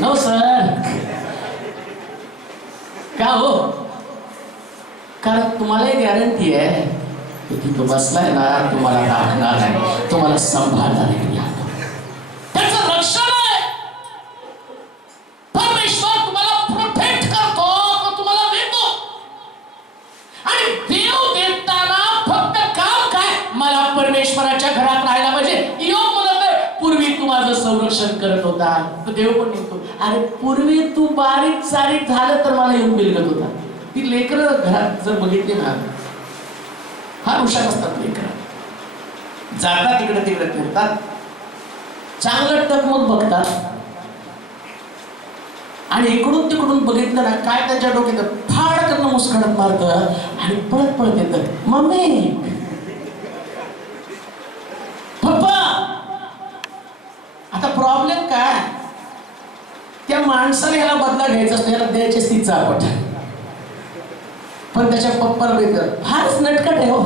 No sir. का हो? कारण तुम्हालाही गॅरंटी आहे की तो बसलाय ना तुम्हाला राखणार आहे, तुम्हाला सांभाळणार आहे. त्याचं रक्षण आहे. परमेश्वर तुम्हाला प्रोटेक्ट करतो, तो तुम्हाला देतो. आणि देव देताना फक्त काम काय, मला परमेश्वराच्या घरात राहायला पाहिजे. योग म्हणत आहे पूर्वी तू माझं संरक्षण करत होता, तो देव पण म्हणतो अरे पूर्वी तू बारीक सारीक झालं तर मला येऊन बिलगत होता. ती लेकरं घरात जर बघितली ना फार हुशार असतात. लेकरं जातात तिकडे तिकडे फिरतात, चांगलं टकमक बघतात आणि इकडून तिकडून बघितलं ना काय त्यांच्या डोक्यात फाड करणं मुस्कळत मारतं आणि पळत पळत येतं मम्मी पप्पा. आता प्रॉब्लेम काय, त्या माणसाने ह्याला बदला घ्यायचा असतो, ह्याला द्यायची ती चापट. पण त्याच्या पप्पाला बेकर फारच नटकट आहे. हो,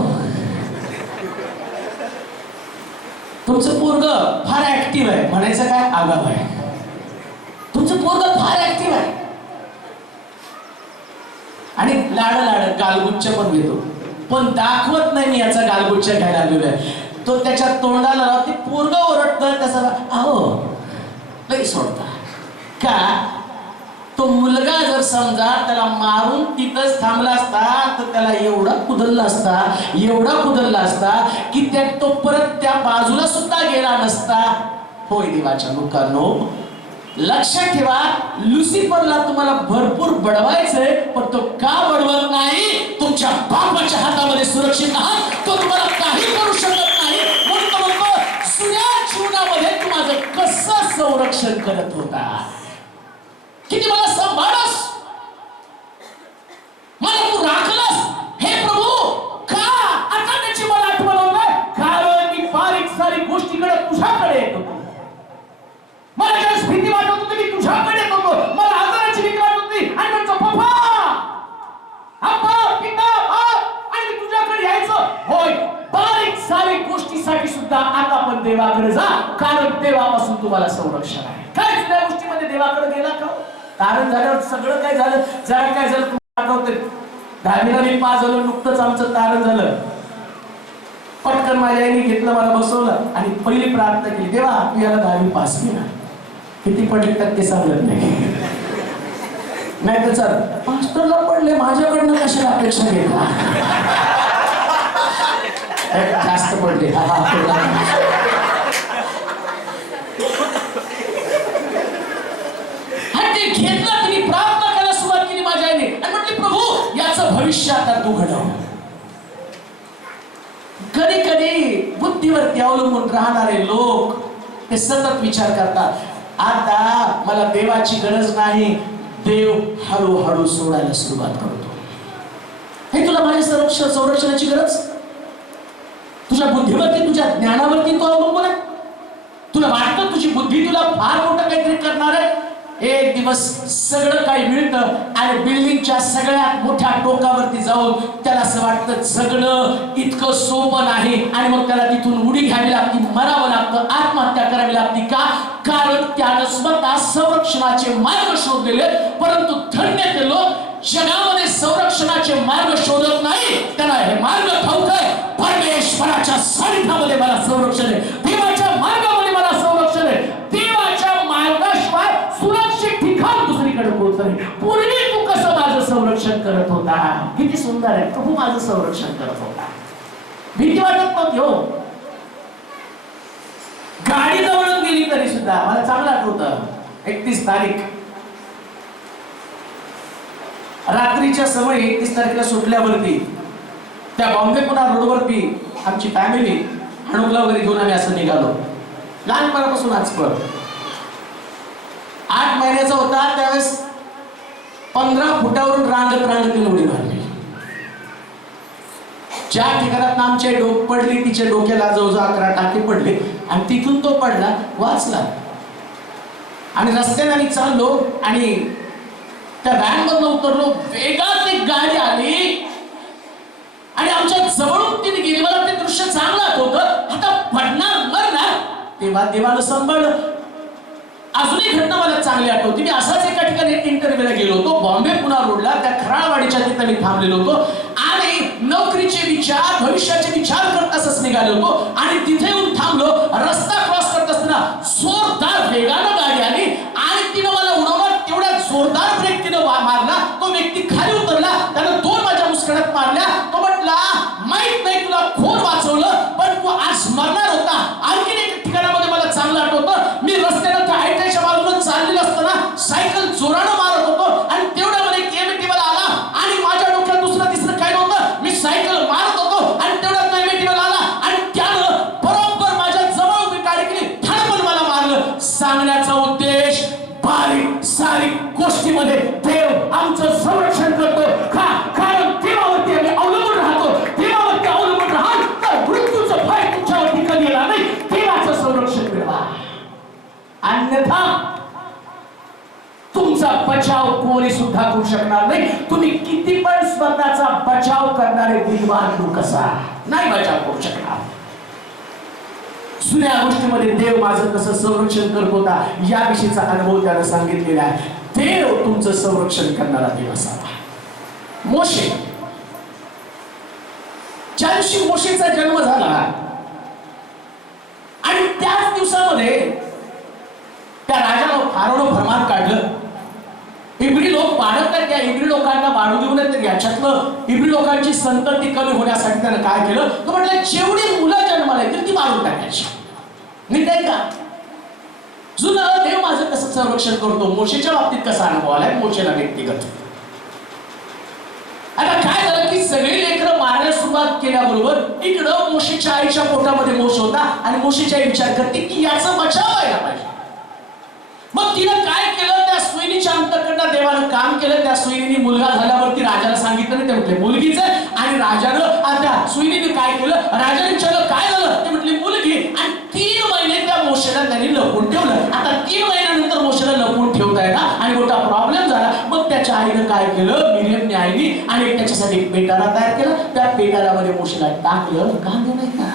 तुमचं पोरगं फार ऍक्टिव्ह आहे म्हणायचं काय, आगाव आहे. तुमचं पोरगं फार ऍक्टिव्ह आहे आणि लाड लाड गालगुच्छ पण घेतो, पण दाखवत नाही मी याचा गालगुच्छ घ्यायला आलेलो आहे. तो त्याच्या तोंडाला ते पोरगं ओरडतं त्याचा अहो लई सोडता का. तो मुलगा जर समजा त्याला मारून तिथंच थांबला असता तर त्याला एवढा कुदलला असता की तो परत त्या बाजूला सुद्धा गेला नसता. होय देवाच्या लोकांनो, लक्षात ठेवा, लुसिफरला तुम्हाला भरपूर बडवायचंय, पण तो का बडवत नाही? तुमच्या बापाच्या हातामध्ये सुरक्षित आहात, तो तुम्हाला काही करू शकत नाही. म्हणून तो म्हणतो, जुन्या जीवनामध्ये तू माझं कसं संरक्षण करत होता, किती मला सांभाळस, मला तू राखलस. हे प्रभू, का आता त्याची मला आठवण होत नाही? कारण मी बारीक सारीक गोष्टीकडे तुझ्याकडे येत होतो. मला ज्यावेळेस भीती वाटत होती मी तुझ्याकडे येत होतो. मला आजाराची भीती वाटत होती आणि म्हणतो पप्पा, अप्पा, पिता, आणि मी तुझ्याकडे यायचं. होय, बारीक सारीक गोष्टीसाठी सुद्धा आता पण देवाकडे जा, कारण देवापासून तुम्हाला संरक्षण आहे. काय जुन्या गोष्टीमध्ये देवाकडे गेला का? कारण झाल्यावर सगळं काय झालं, जरा काय झालं तुम्हाला आठवतंय? 10वीला मी पास झालो, नुकतंच आमचं तारण झालं. पटकन माझ्या आईने घेतलं, मला बसवलं आणि पहिली प्रार्थना केली, देवा तू याला 10वी पास केला. किती पडले टक्के सांगत नाही, नाही तर सर मास्टरला पडले, माझ्याकडनं कशाला अपेक्षा घेतला? जास्त पडले. ते घेतलं, तिने प्रार्थना करायला सुरुवात केली माझ्या आईने आणि म्हटली, प्रभू याचं भविष्य आता तू घडव. कधी कधी बुद्धीवरती अवलंबून राहणारे लोक ते सतत विचार करतात, आता मला देवाची गरज नाही, देव हळूहळू सोडायला सुरुवात करतो. हे तुला माझ्या संरक्षणाची गरज? तुझ्या बुद्धीवरती, तुझ्या ज्ञानावरती तो अवलंबून आहे? तुला वाटतं तुझी बुद्धी तुला फार मोठं काहीतरी करणार आहे? एक दिवस सगळं काही मिळतं आणि बिल्डिंगच्या सगळ्यात मोठ्या टोकावरती जाऊन त्याला असं वाटतं जगणं इतकं सोपं नाही आणि मग त्याला तिथून उडी घ्यावी लागते, मरावं लागतं, आत्महत्या करावी लागते. का? कारण त्यानं स्वतः संरक्षणाचे मार्ग शोधलेले. परंतु धन्य ते लोक जगामध्ये संरक्षणाचे मार्ग शोधत नाही, त्यांना हे मार्ग ठाऊक आहे, परमेश्वराच्या सानिध्यामध्ये मला संरक्षण आहे, देवाच्या मार्गामध्ये मला संरक्षण आहे. देवाच्या मार्गाशिवाय सुरक्षित ठिकाण दुसरीकडे कोणतं नाही. पूर्वी तू कसं माझं संरक्षण करत होता, किती सुंदर आहे, प्रभू माझं संरक्षण करत होता, भीती वाटत नव्हती. हो, गाडी जवळून गेली तरी सुद्धा मला चांगलं आठवतं, 31 तारीख रात्रीच्या समय 31 तारखेला सुटल्यावरती त्या बॉम्बे पुणा रोडवरती आमची फॅमिली हणुकला वगैरे घेऊन आम्ही असं निघालो. लहानपणापासून आजपर्यंत 8 महिन्याचा होता त्यावेळेस 15 फुटावरून रांगत उडी मारली. ज्या ठिकाणात आमची डोक पडली तिच्या डोक्याला जवळजवळ 11 टाके पडले आणि तिथून तो पडला, वाचला. आणि रस्त्याने आम्ही चाललो आणि त्या व्हॅन मधून उतरलो, वेगात एक गाडी आली आणि आमच्या जवळून तिने गेली. मला ते दृश्य चांगलं आठवतं. आता पडणार मरणार तेव्हा देवानं सांभाळलं. अजूनही घटना मला चांगली आठवते. मी असाच एका ठिकाणी इंटरव्ह्यूला गेलो होतो, बॉम्बे पुणा रोडला, त्या खराळवाडीच्या तिथे मी थांबलेलो होतो आणि नोकरीचे विचार, भविष्याचे विचार करत असंच निघालो होतो आणि तिथे येऊन थांबलो. रस्ता क्रॉस करत असताना जोरदार वेगानं गाडी आली आणि तिनं मला उडवलं. तेवढ्या जोरदार ब्रेक तिनं मारला, तो व्यक्ती खाली उतरला, त्यानं 2 माझ्या मुस्कड्यात मारल्या. तो म्हटला, माहित नाही तुला कोण वाचवलं, पण तू आज मरणार होता. आणखी एक ठिकाणामध्ये मला चांगलं आठवतं, मी रस्त्यानं त्या हायटेच्या बाजूला चाललेलो असताना सायकल जोरानं मारत होतो आणि तेवढ्यामध्ये केएमटी वाला आला आणि माझ्या डोक्यात दुसरं तिसरं काय नव्हतं, मी सायकल मारत होतो आणि तेवढ्यात केएमटी वाला आला आणि त्यानं बरोबर माझ्या जवळ उभी गाडी केली, धडपण मला मारलं. सांगण्याचा उद्देश, बारीक सारीक गोष्टीमध्ये देव आमचं संरक्षण करतो. का? कारण देवावरती आम्ही अवलंबून राहतो. देवावरती अवलंबून राहाल तर मृत्यूचं भय तुमच्यावरती कधी येणार नाही. देवाचं संरक्षण मिळवा, अन्यथा तुमचा बचाव कोणी सुद्धा करू शकणार नाही. तुम्ही किती पण स्वतःचा बचाव करणारे विद्वान लोक असा नाही बचाव करू शकणार. जुन्या गोष्टीमध्ये देव माझं कसं संरक्षण करत होता याविषयीचा अनुभव त्यानं सांगितलेला आहे. देव तुमचं संरक्षण करणारा देव असावा. मोशे, ज्या दिवशी मोशेचा जन्म झाला आणि त्याच दिवसामध्ये त्या राजानं फारोनं फरमान काढलं, इब्री लोक वाढत आहेत, त्या इब्री लोकांना वाढू देऊ नये, तर याच्यातलं इब्री लोकांची संतती कमी होण्यासाठी त्यानं काय केलं, तो म्हटलं जेवढी मुलं जन्माला येतील ती मारून टाकायची. नीट आहे का? जुनं देव माझं कसं संरक्षण करतो, मोशेच्या बाबतीत कसा अनुभव आलाय मोशेला व्यक्तिगत. आता काय झालं की सगळी लेकरं मारायला सुरुवात केल्याबरोबर इकडं मोशेच्या आईच्या पोटामध्ये मोश होता आणि मोशेची आई विचार करते की याचं बचाव व्हायला पाहिजे. मग तिनं काय केलं, त्या सुईणीच्या अंतःकरणात देवानं काम केलं. त्या सुईणीने मुलगा झाल्यावरती राजाला सांगितलं नाही, ते म्हटले मुलगीच आहे. आणि राजानं त्या सुईणीने काय केलं, राजाने विचारलं काय झालं, ते म्हटली मुलगी. आणि 3 महिने त्या मोशेला त्यांनी लपवून ठेवलं. आता 3 महिन्यानंतर मोशेला लपवून ठेवता येणार आणि मोठा प्रॉब्लेम झाला. मग त्याच्या आईनं काय केलं, मिरियमने आईने आणि त्याच्यासाठी एक पेटारा तयार केला. त्या पेटारामध्ये मोशेला टाकलं, कांदे नाही का,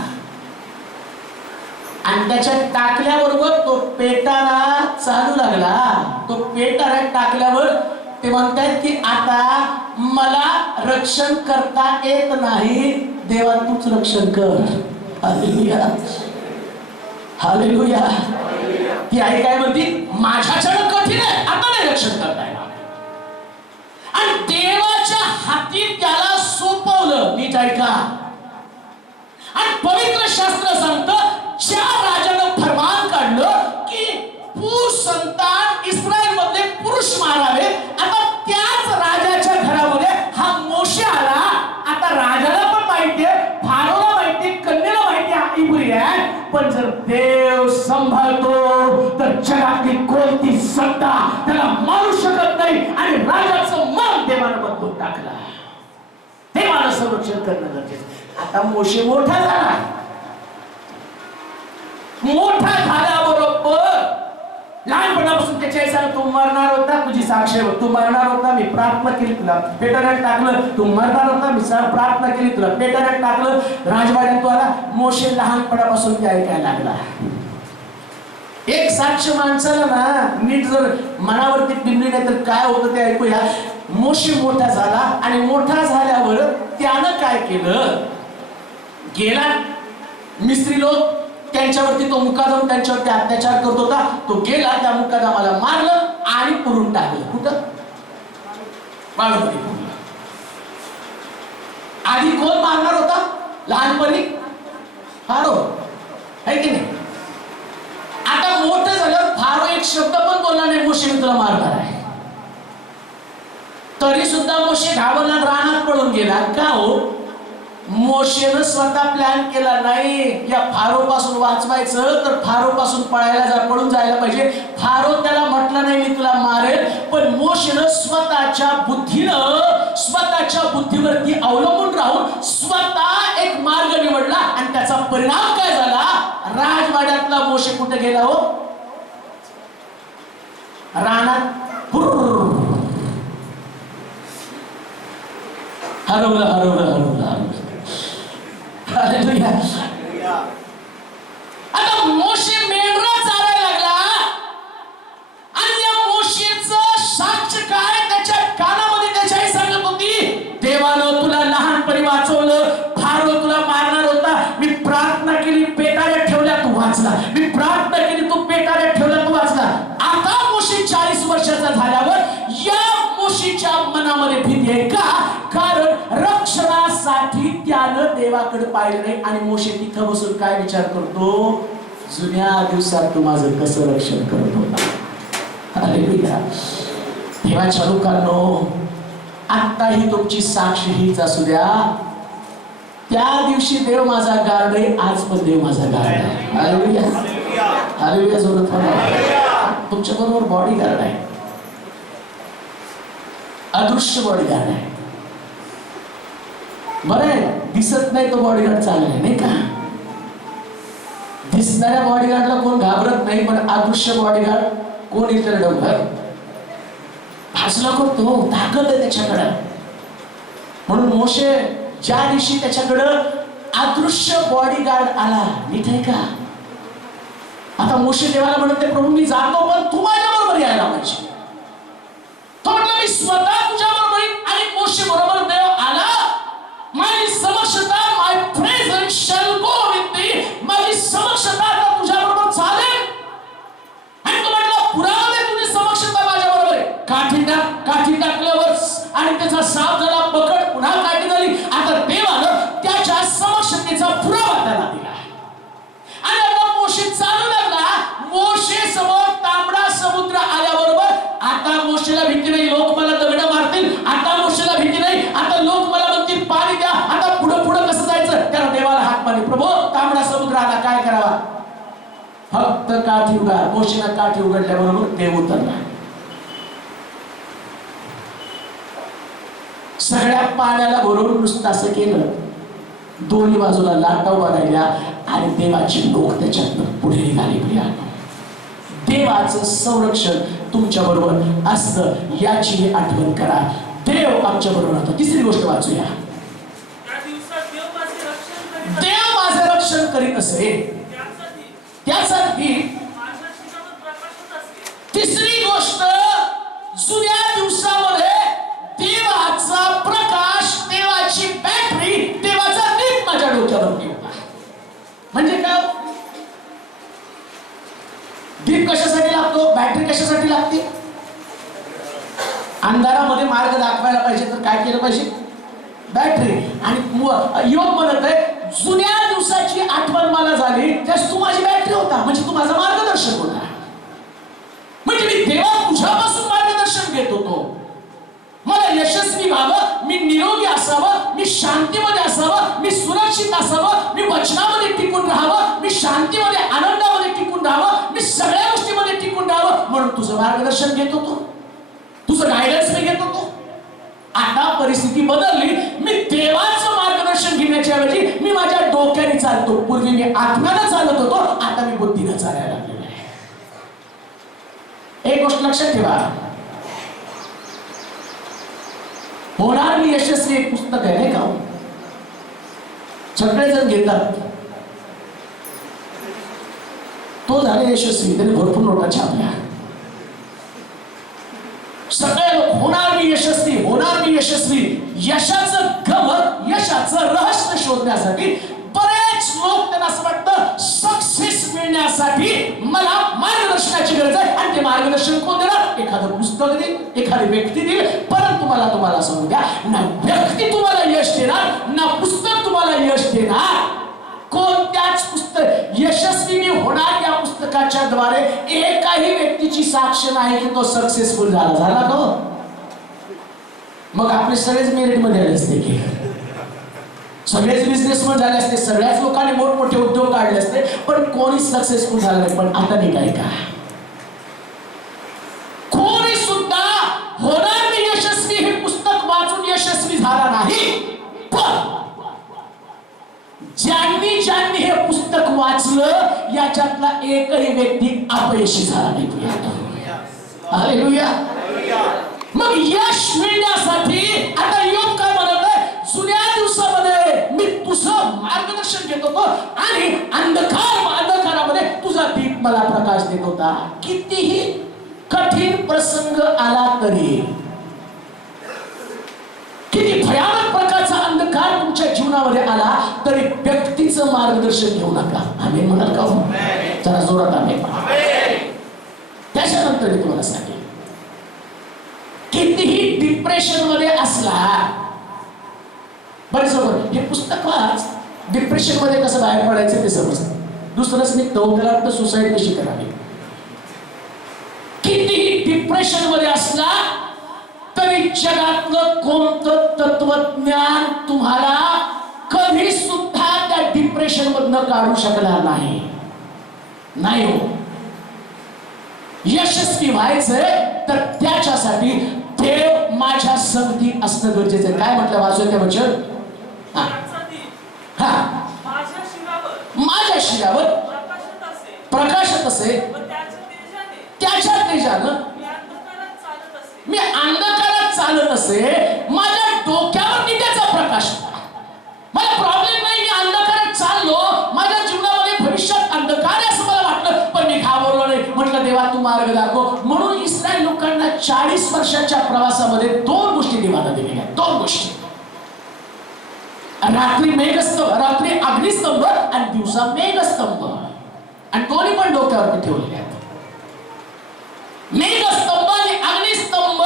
आणि त्याच्यात टाकल्याबरोबर तो पेटारा चालू लागला. तो पेटारा टाकल्यावर ते म्हणतात की आता मला रक्षण करता येत नाही, देवा तूच रक्षण कर. Hallelujah, hallelujah. ती आई काय म्हणती, माझ्याच्यानं कठीण आहे, आता नाही रक्षण करता येणार. आणि देवाच्या हाती त्याला सोपवलं. नीट ऐका. आणि पवित्र शास्त्र सांगतं, ज्या राजानं फरमान काढलं की पुरुष संतान इस्रायल मधले पुरुष मारावे, आता त्याच राजाच्या घरामध्ये हा मोशे आला. आता राजाला पण माहितीये, फारोला माहितीये, कन्येला माहितीये हा इब्री आहे. पण जर देव सांभाळतो तर जगातली कोणती सत्ता त्याला मारू शकत नाही. आणि राजाचं मन देवानं बदलून टाकलं. देवानं संरक्षण करणं गरजेचं. आता मोशे मोठा झाला. मोठा झाल्याबरोबर लहानपणापासून त्याच्या आई सांग, तू मरणार होता, तुझी साक्ष आहे, तू मरणार होता, मी प्रार्थना केली तुला पेटाऱ्यात टाकलं. तू मरणार होता, मी प्रार्थना केली तुला पेटाऱ्यात टाकलं. राजवाड्यात तू आला. मोशे लहानपणापासून ते ऐकायला लागला. एक साक्ष माणसाला ना नीट जर मनावरती बिंबली नाही तर काय होतं ते ऐकूया. मोशे मोठा झाला आणि मोठा झाल्यावर त्यानं काय केलं, गेला मिस्त्री लोक त्यांच्यावरती तो मुकादम त्यांच्यावरती अत्याचार करत होता. तो गेला, त्या मुकादमाला मारलं आणि पुरून टाकलं. कुठं, वाळूमध्ये. आधी कोण मारणार होता लहानपणी, फारो है की नाही. आता मोठं झालं, फारो एक शब्द पण बोलला नाही, मोशे मी तुला मारणार आहे. तरी सुद्धा मोशे घाबरला, रानात पळून गेला. का हो, मोशेनं स्वतः प्लॅन केला नाही. या फारो पासून वाचवायचं तर फारो पासून पळून जायला पाहिजे. फारो त्याला म्हटलं नाही मी तुला मारेल, पण मोशेनं स्वतःच्या बुद्धीवरती अवलंबून राहून स्वतः एक मार्ग निवडला. आणि त्याचा परिणाम काय झाला, राजवाड्यातला मोशे कुठे गेला हो, रानात हरवलं. आता मोशे मेंढरा चारायला लागला. आणि या मोशेचं साक्ष काय, त्याच्या कानामध्ये त्याची आई सांगत होती, देवानं तुला लहानपणी वाचवलं, फारो तुला मारणार होता, मी प्रार्थना केली, पेटाऱ्यात ठेवल्या, तू वाचला. मी प्रार्थना केली, तू पेटाऱ्यात ठेवल्या, तू वाचला. आता मोशे 40 वर्षाचा झाल्यावर या मोशेच्या मनामध्ये भीती आहे. का, कारण रक्षणासाठी त्यानं देवाकडे पाहिलं नाही. आणि मोशे तिथं बसून काय विचार करतो, जुन्या दिवसात तू माझं कसं रक्षण करत होता. हालेलुया. देवाच्या लोकांनो, आत्ताही तुमची साक्ष हीच असू द्या, त्या दिवशी देव माझा गार्ड आहे, आज पण देव माझा गार्ड आहे. Hallelujah, hallelujah. जोरात म्हणा. तुमच्या बरोबर बॉडीगार्ड आहे, अदृश्य बॉडीगार्ड आहे. बरं, दिसत नाही तो बॉडीगार्ड चांगला आहे, नाही का. दिसणाऱ्या बॉडीगार्डला कोण घाबरत नाही, पण अदृश्य बॉडीगार्ड कोण इतर डोंगर भासला करतो, ताकद आहे त्याच्याकडं. म्हणून मोशे ज्या दिवशी त्याच्याकडं अदृश्य बॉडीगार्ड आला, नीट आहे का. आता मोशे देवाला म्हणत, प्रभू मी जातो, पण तू माझ्या बरोबर यायला पाहिजे. तो म्हटलं मी स्वतः तुझ्या बरोबर येईन. आणि मोशे बरोबर देव आला. माझी समक्षता, माय प्रेझेंस शॅल गो विथ थी. माझी समक्षता आता तुझ्या बरोबर चालेल. आणि तो म्हटला, पुरावा दे तुझी समक्षता माझ्या बरोबर आहे. काठी टाकल्यावर आणि त्याचा साप झाला, पकड, पुन्हा काठी झाली. आता देवानं त्याच्या समक्षतेचा पुरावा त्याला दिला. आणि आता मोशे चालू लागला. मोशे समोर मोशेनं काठी उघडल्याबरोबर देव उतरला. सगळ्या पाण्याला भरून नुसतं असं केलं, दोन्ही बाजूला लाटा उभा राहिल्या आणि देवाची लोक त्याच्यातनं पुढे निघाली. देवाचं संरक्षण तुमच्या बरोबर असतं याची आठवण करा. देव आमच्या बरोबर राहतो. तिसरी गोष्ट वाचूया. देव माझे रक्षण करीत असे त्यासाठी. तिसरी गोष्ट, जुन्या दिवसामध्ये देवाचा प्रकाश, देवाची बॅटरी, देवाचा दीप माझ्या डोक्यावरती होता. म्हणजे काय? दीप कशासाठी लागतो? बॅटरी कशासाठी लागते? अंधारामध्ये मार्ग दाखवायला पाहिजे तर काय केलं पाहिजे? बॅटरी. आणि योग म्हणत आहे, जुन्या दिवसाची आठवण मला झाली, त्यास तू माझी बॅटरी होता, म्हणजे तू माझा मार्गदर्शक होता. म्हणजे मी देवा तुझ्यापासून मार्गदर्शन घेत होतो. मला यशस्वी व्हावं, मी निरोगी असावं, मी शांतीमध्ये असावं, मी सुरक्षित असावं, मी वचनामध्ये टिकून राहावं, मी शांतीमध्ये आनंदामध्ये टिकून राहावं, मी सगळ्या गोष्टीमध्ये टिकून राहावं, म्हणून तुझं मार्गदर्शन घेत होतो, तुझं गायडन्स मी घेत होतो. आता परिस्थिती बदलली. मी देवाचं मार्गदर्शन घेण्याच्या ऐवजी मी माझ्या डोक्याने चालतो. पूर्वी मी आत्म्यानं चालत होतो, आता मी बुद्धीनं चालायला लागलेलो आहे. एक गोष्ट लक्षात ठेवा, होणार मी यशस्वी एक पुस्तक आहे नाही का? सगळेजण घेतात. तो झाले यशस्वी, त्याने भरपूर नोटा छापल्या. सगळे लोक होणार मी यशस्वी, होणार मी यशस्वी. यशाचं गमक, यशाचं रहस्य शोधण्यासाठी बरेच लोक, त्यांना असं वाटतं सक्सेस मिळण्यासाठी मला मार्गदर्शनाची गरज आहे. आणि ते मार्गदर्शन कोण देणार? एखादं पुस्तक देईल, एखादी व्यक्ती देईल. परंतु तुम्हाला सांगू द्या, ना व्यक्ती तुम्हाला यश देणार, ना पुस्तक तुम्हाला यश देणार. कोणत्याच पुस्तक यशस्वी मी होणार या पुस्तकाच्या द्वारे एकाही व्यक्तीची साक्ष नाही की तो सक्सेसफुल झाला तो. मग आपले सगळेच मेरिट मध्ये आले असते की सगळेच बिझनेसमॅन झाले असते, सगळ्याच लोकांनी मोठमोठे उद्योग काढले असते, पण कोणीच सक्सेसफुल झालं नाही. पण आता नाही काय का, कोणी सुद्धा होणार मी यशस्वी हे पुस्तक वाचून यशस्वी झाला नाही. पण ज्यांनी हे पुस्तक वाचलं याच्यातला एकही व्यक्ती अपयशी झाला नाही. हालेलुया. मग यश मिळण्यासाठी आता योग काय म्हणत आहे? जुन्या दिवसामध्ये मी तुझं मार्गदर्शन घेत होतो आणि अंधकारामध्ये तुझा दीप मला प्रकाश देत होता. कितीही कठीण प्रसंग आला तरी, किती भयानक प्रकारचा अंधकार तुमच्या जीवनामध्ये आला तरी व्यक्तीचं मार्गदर्शन घेऊ नका. आमेन म्हणाल का? जरा जोरात आमेन. त्याच्यानंतर मी तुम्हाला सांगेन, कितीही डिप्रेशन मध्ये असला, बरेच लोक हे पुस्तक वाच, डिप्रेशन मध्ये कसं बाहेर पडायचं ते समजतं. दुसरंच निघतो त्याला तर सुसाईड कशी करावी. कितीही डिप्रेशन मध्ये असला तरी जगातलं कोणतं तत्वज्ञान तुम्हाला कधी सुद्धा त्या डिप्रेशन मधनं काढू शकणार नाही. नाही हो. यशस्वी व्हायचंय तर त्याच्यासाठी देव माझ्या संगती असणं गरजेचं आहे. काय म्हटलं वाचून त्या वचन? माझ्या शिरावर प्रकाशत असे, त्याच्या तेजानं मी अंधकारात चालत असे. माझ्या डोक्यावरती त्याचा प्रकाश होता. मला प्रॉब्लेम नाही, मी अंधकारात चाललो, माझ्या जीवनामध्ये भविष्यात अंधकार आहे असं मला वाटलं, पण मी घाबरलो नाही. म्हटलं देवा तू मार्ग दाखव. म्हणून इस्रायल लोकांना 40 वर्षाच्या प्रवासामध्ये 2 गोष्टी देवाला दिलेल्या. 2 गोष्टी, रात्री मेघस्तंभ, रात्री अग्निस्तंभ आणि दिवसा मेघस्तंभ. आणि दोन्ही पण डोक्यावरती ठेवलेले आहेत. मेघस्तंभ आणि अग्निस्तंभ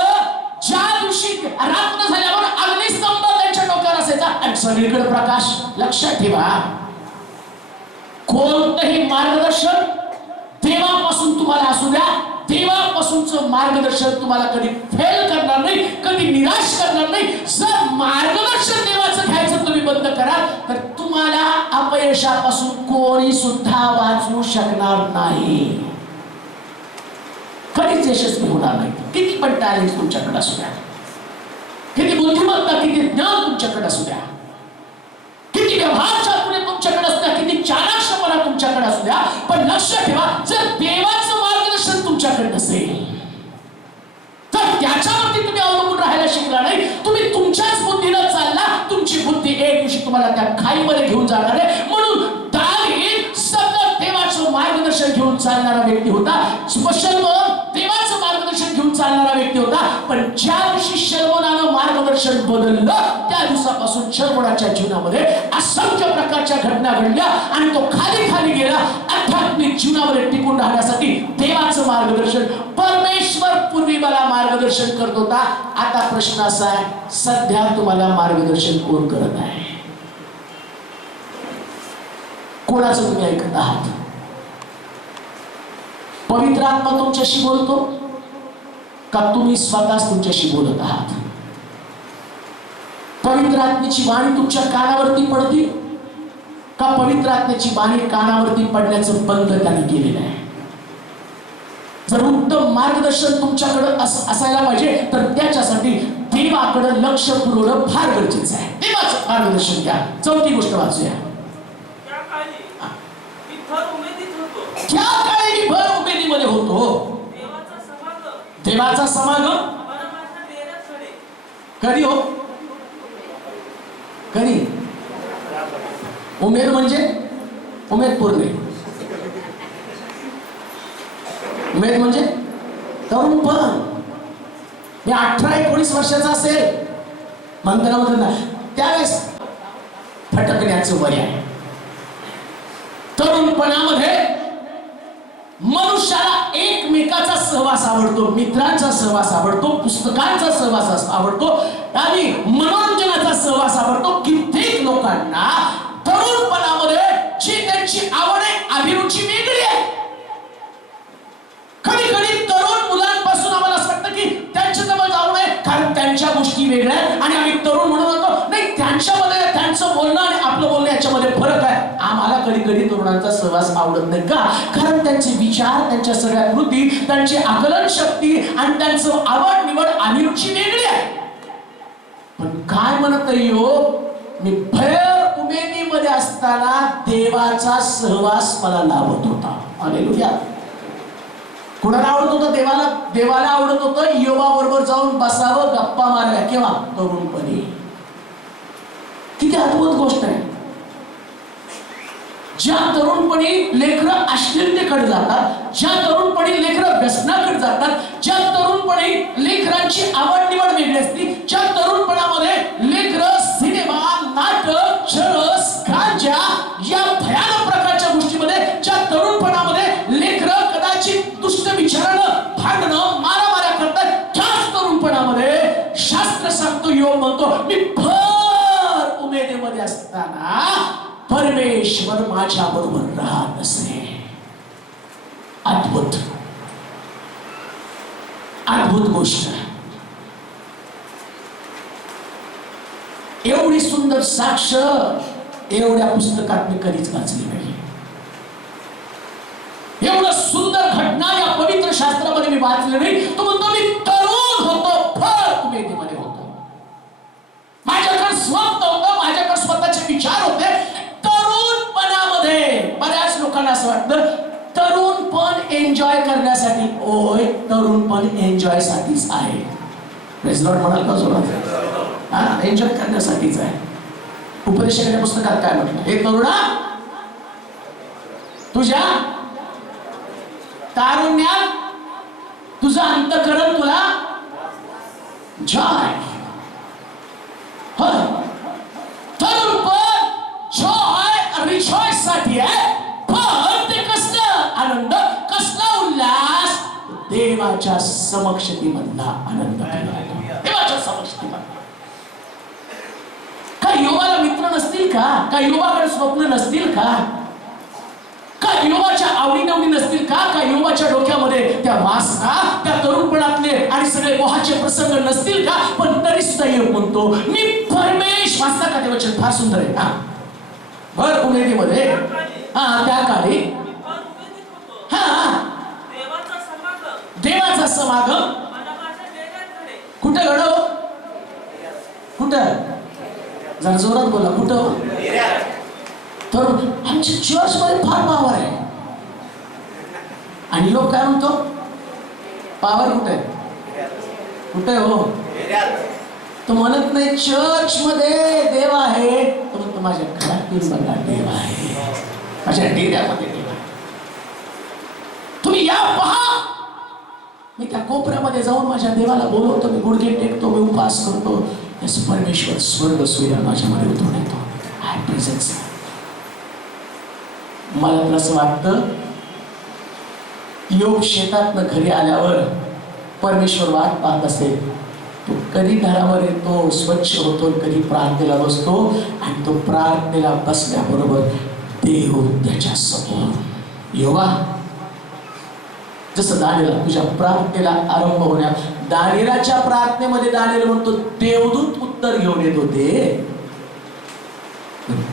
ज्या दिवशी रात्र झाल्यावर अग्निस्तंभ त्यांच्या डोक्यावर असायचा आणि सगळीकडे प्रकाश. लक्षात ठेवा, कोणतंही मार्गदर्शन देवापासून तुम्हाला असू द्या, देवापासूनचं मार्गदर्शन तुम्हाला कधी फेल करणार नाही, कधी निराश करणार नाही. जर मार्गदर्शन देवाचं घ्यायचं तुम्ही बंद कराल तर तुम्हाला अपयश अपयशापासून कोणी सुद्धा वाचू शकणार नाही, कधीच यशस्वी होणार नाही. किती पण टॅलेंट तुमच्याकडे असू द्या, किती बुद्धिमत्ता, किती ज्ञान तुमच्याकडे असू द्या, किती व्यवहार चातुर्य तुमच्याकडे असू द्या, किती चाणाक्षपणा तुमच्याकडे असू द्या, पण लक्ष ठेवा, जर देवाचं मार्गदर्शन तुमच्याकडे नसेल तर त्याच्यावरती तुम्ही अवलंबून राहायला शिकला नाही. तुम्ही तुमच्याच बुद्धीनं चालला, तुमची बुद्धी एक दिवशी तुम्हाला त्या खाईमध्ये घेऊन जाणार आहे. म्हणून दावीद सतत देवाचं मार्गदर्शन घेऊन चालणारा व्यक्ती होता. शलोमोन देवाचं मार्गदर्शन घेऊन चालणारा व्यक्ती होता. पण ज्या दिवशी शलोमोनानं मार्गदर्शन बदललं, त्या दिवसापासून शलोमोनाच्या जीवनामध्ये असंख्य प्रकारच्या घटना घडल्या आणि तो खाली खाली गेला. आध्यात्मिक जीवनामध्ये टिकून राहण्यासाठी देवाचं मार्गदर्शन, परमेश्वर पूर्वी मला मार्गदर्शन करत होता. आता प्रश्न असा आहे, सध्या तुम्हाला मार्गदर्शन कोण करत आहे? कोणाचं तुम्ही ऐकत आहात? पवित्र आत्मा तुमच्याशी बोलतो का तुम्ही स्वतःच तुमच्याशी बोलत आहात? पवित्र आत्म्याची वाणी तुमच्या कानावरती पडते का पवित्र आत्म्याची वाणी कानावरती पडण्याचं बंद त्याने केलेलं आहे? जर उत्तम मार्गदर्शन तुमच्याकडे असायला पाहिजे तर त्याच्यासाठी देवाकडे लक्ष पुरवणं फार गरजेचं आहे. देवाचं मार्गदर्शन घ्या. चौथी गोष्ट वाचूया. त्या काळी मी भर उमेदीमध्ये होतो. देवाचा समागम कधी हो? कधी? उमेद म्हणजे उमेद पूर्ण. उमेद म्हणजे तरुणपण. मी 18-19 वर्षाचा असेल म्हणताना ना, त्यावेळेस फटकण्याचं वय आहे. तरुणपणामध्ये मनुष्याला एकमेकाचा सहवास आवडतो, मित्रांचा सहवास आवडतो, पुस्तकांचा सहवास आवडतो आणि मनोरंजनाचा सहवास आवडतो. कित्येक लोकांना तरुणपणामध्ये जी त्यांची आवड आहे, अभिरुची वेगळी आहे. कधी कधी तरुण मुलांपासून आम्हाला असं वाटतं की त्यांच्या जवळ जाऊ नये कारण त्यांच्या गोष्टी वेगळ्या आहेत आणि आम्ही तरुण म्हणून होतो. नाही, त्यांच्यामध्ये त्यांचं बोलणं आणि आपलं बोलणं याच्यामध्ये फरक आहे. आम्हाला कधी कधी तरुणांचा सहवास आवडत नाही का? कारण त्यांचे विचार, त्यांच्या सगळ्या कृती, त्यांची आकलन शक्ती आणि त्यांचं आवड निवड अभिरुची वेगळी आहे. पण काय म्हणत मी भर उमेदीमध्ये असताना देवाचा सहवास मला लाभत होता. हालेलुया. कुणाला आवडत होतं? देवाला. देवाला आवडत होतं योबा बरोबर जाऊन बसावं, गप्पा माराव्या. केव्हा? तरुणपणी. किती अद्भुत गोष्ट आहे. ज्या तरुणपणी लेकरं अश्लीलतेकडे जातात, ज्या तरुणपणी लेकरं व्यसनाकडे जातात, ज्या तरुणपणी लेकरांची आवड निवड वेगळी असते, ज्या तरुणपणामध्ये लेकरं सिनेमा, नाटक, चरस, गांजा या भयानक प्रकारच्या गोष्टीमध्ये, ज्या तरुणपणामध्ये लेकरं कदाचित दुष्ट विचारानं भांडणं, मारामाऱ्या करतात, त्याच तरुणपणामध्ये शास्त्र सांगतो, योग म्हणतो, मी भर उमेदीमध्ये असताना परमेश्वर माझ्या बरोबर राहत असे. अद्भुत अद्भुत गोष्ट. एवढी सुंदर साक्ष एवढ्या पुस्तकात मी कधीच वाचली नाही. एवढं सुंदर घटना या पवित्र शास्त्रामध्ये मी वाचले नाही. तो म्हणतो मी तरुण होतो, भर उमेदीमध्ये होतो. माझ्याकडे स्वप्न होतं, माझ्याकडे स्वतःचे विचार होते. बऱ्याच लोकांना असं वाटतं तरुणपण एन्जॉय करण्यासाठी. ओय, तरुणपण एन्जॉय साठीच आहे. प्रेज लॉर्ड म्हणाल का जोरात? हा, एन्जॉय करण्यासाठीच आहे. उपदेशाच्या पुस्तकात काय म्हटलं? हे तरुणा, तुझ्या तारुण्यात तुझं अंतःकरण तुला जॉय. तरुणपण जॉय रिजॉइस साठी आहे. पण ते कसलं आनंद, कसला उल्हास? देवाच्या समक्षतेमधला आनंद. देवाच्या समक्षतेमधला. काय योबाला मित्र नसतील का? काय योबाकडे स्वप्न नसतील का? काय योबाच्या आवडीनिवडी नसतील का? काय योबाच्या डोक्यामध्ये त्या वासना, त्या तरुणपणातले आणि सगळे मोहाचे प्रसंग नसतील का? पण तरी सुद्धा योग म्हणतो मी परमेश्वर. वाचता का ते वचन? फार सुंदर आहे. हा, भर कुठं उमेदीमध्ये? हा, त्या काळी हा देवाचा समागम कुठं घडव? कुठं? जरा जोरात बोला, कुठं? तर आमच्या चर्च मध्ये फार पावर आहे. आणि लोक काय म्हणतो, पावर कुठे? कुठे हो? तो म्हणत नाही चर्च मध्ये देव आहे, तो म्हणतो माझ्या घरात येऊन बघा देव आहे, माझ्या डेऱ्यामध्ये देव आहे. तुम्ही या पहा. मी त्या कोपऱ्यामध्ये जाऊन माझ्या देवाला बोलवतो, मी गुडघे टेकतो, मी उपवास करतो. परमेश्वर स्वर्ग सूर्य माझ्यामध्ये उतरून येतो. I presence. मला तर असं वाटतं योग शेतातनं घरी आल्यावर परमेश्वर वाट पाहत असेल. तो कधी घरावर येतो, स्वच्छ होतो, कधी प्रार्थनेला बसतो. आणि तो प्रार्थनेला बसल्याबरोबर देव त्याच्या समोर. योगा जसं दानिएल तुझ्या प्रार्थनेला आरंभ होण्या, दानिएलाच्या प्रार्थनेमध्ये दानिएल म्हणतो देवदूत उत्तर घेऊन येत होते.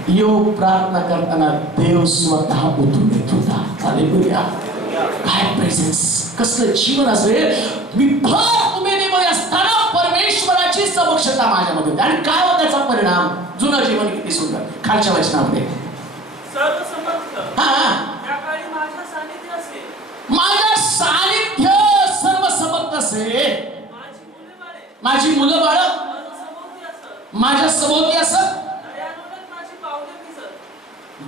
योग प्रार्थना करताना देव स्वतः उतरून येत होता. हालेलुया. काय प्रेझेन्स, कसलं जीवन असेल. मी भर उमेदीमध्ये असताना परमेश्वराची समक्षता माझ्यामध्ये होती. आणि काय होता त्याचा परिणाम? जुनं जीवन किती सुंदर. खालच्या वचनामध्ये माझ्या सानिध्य सर्व समर्थ असे, माझी मुलं बाळ माझ्या सभोवती असत.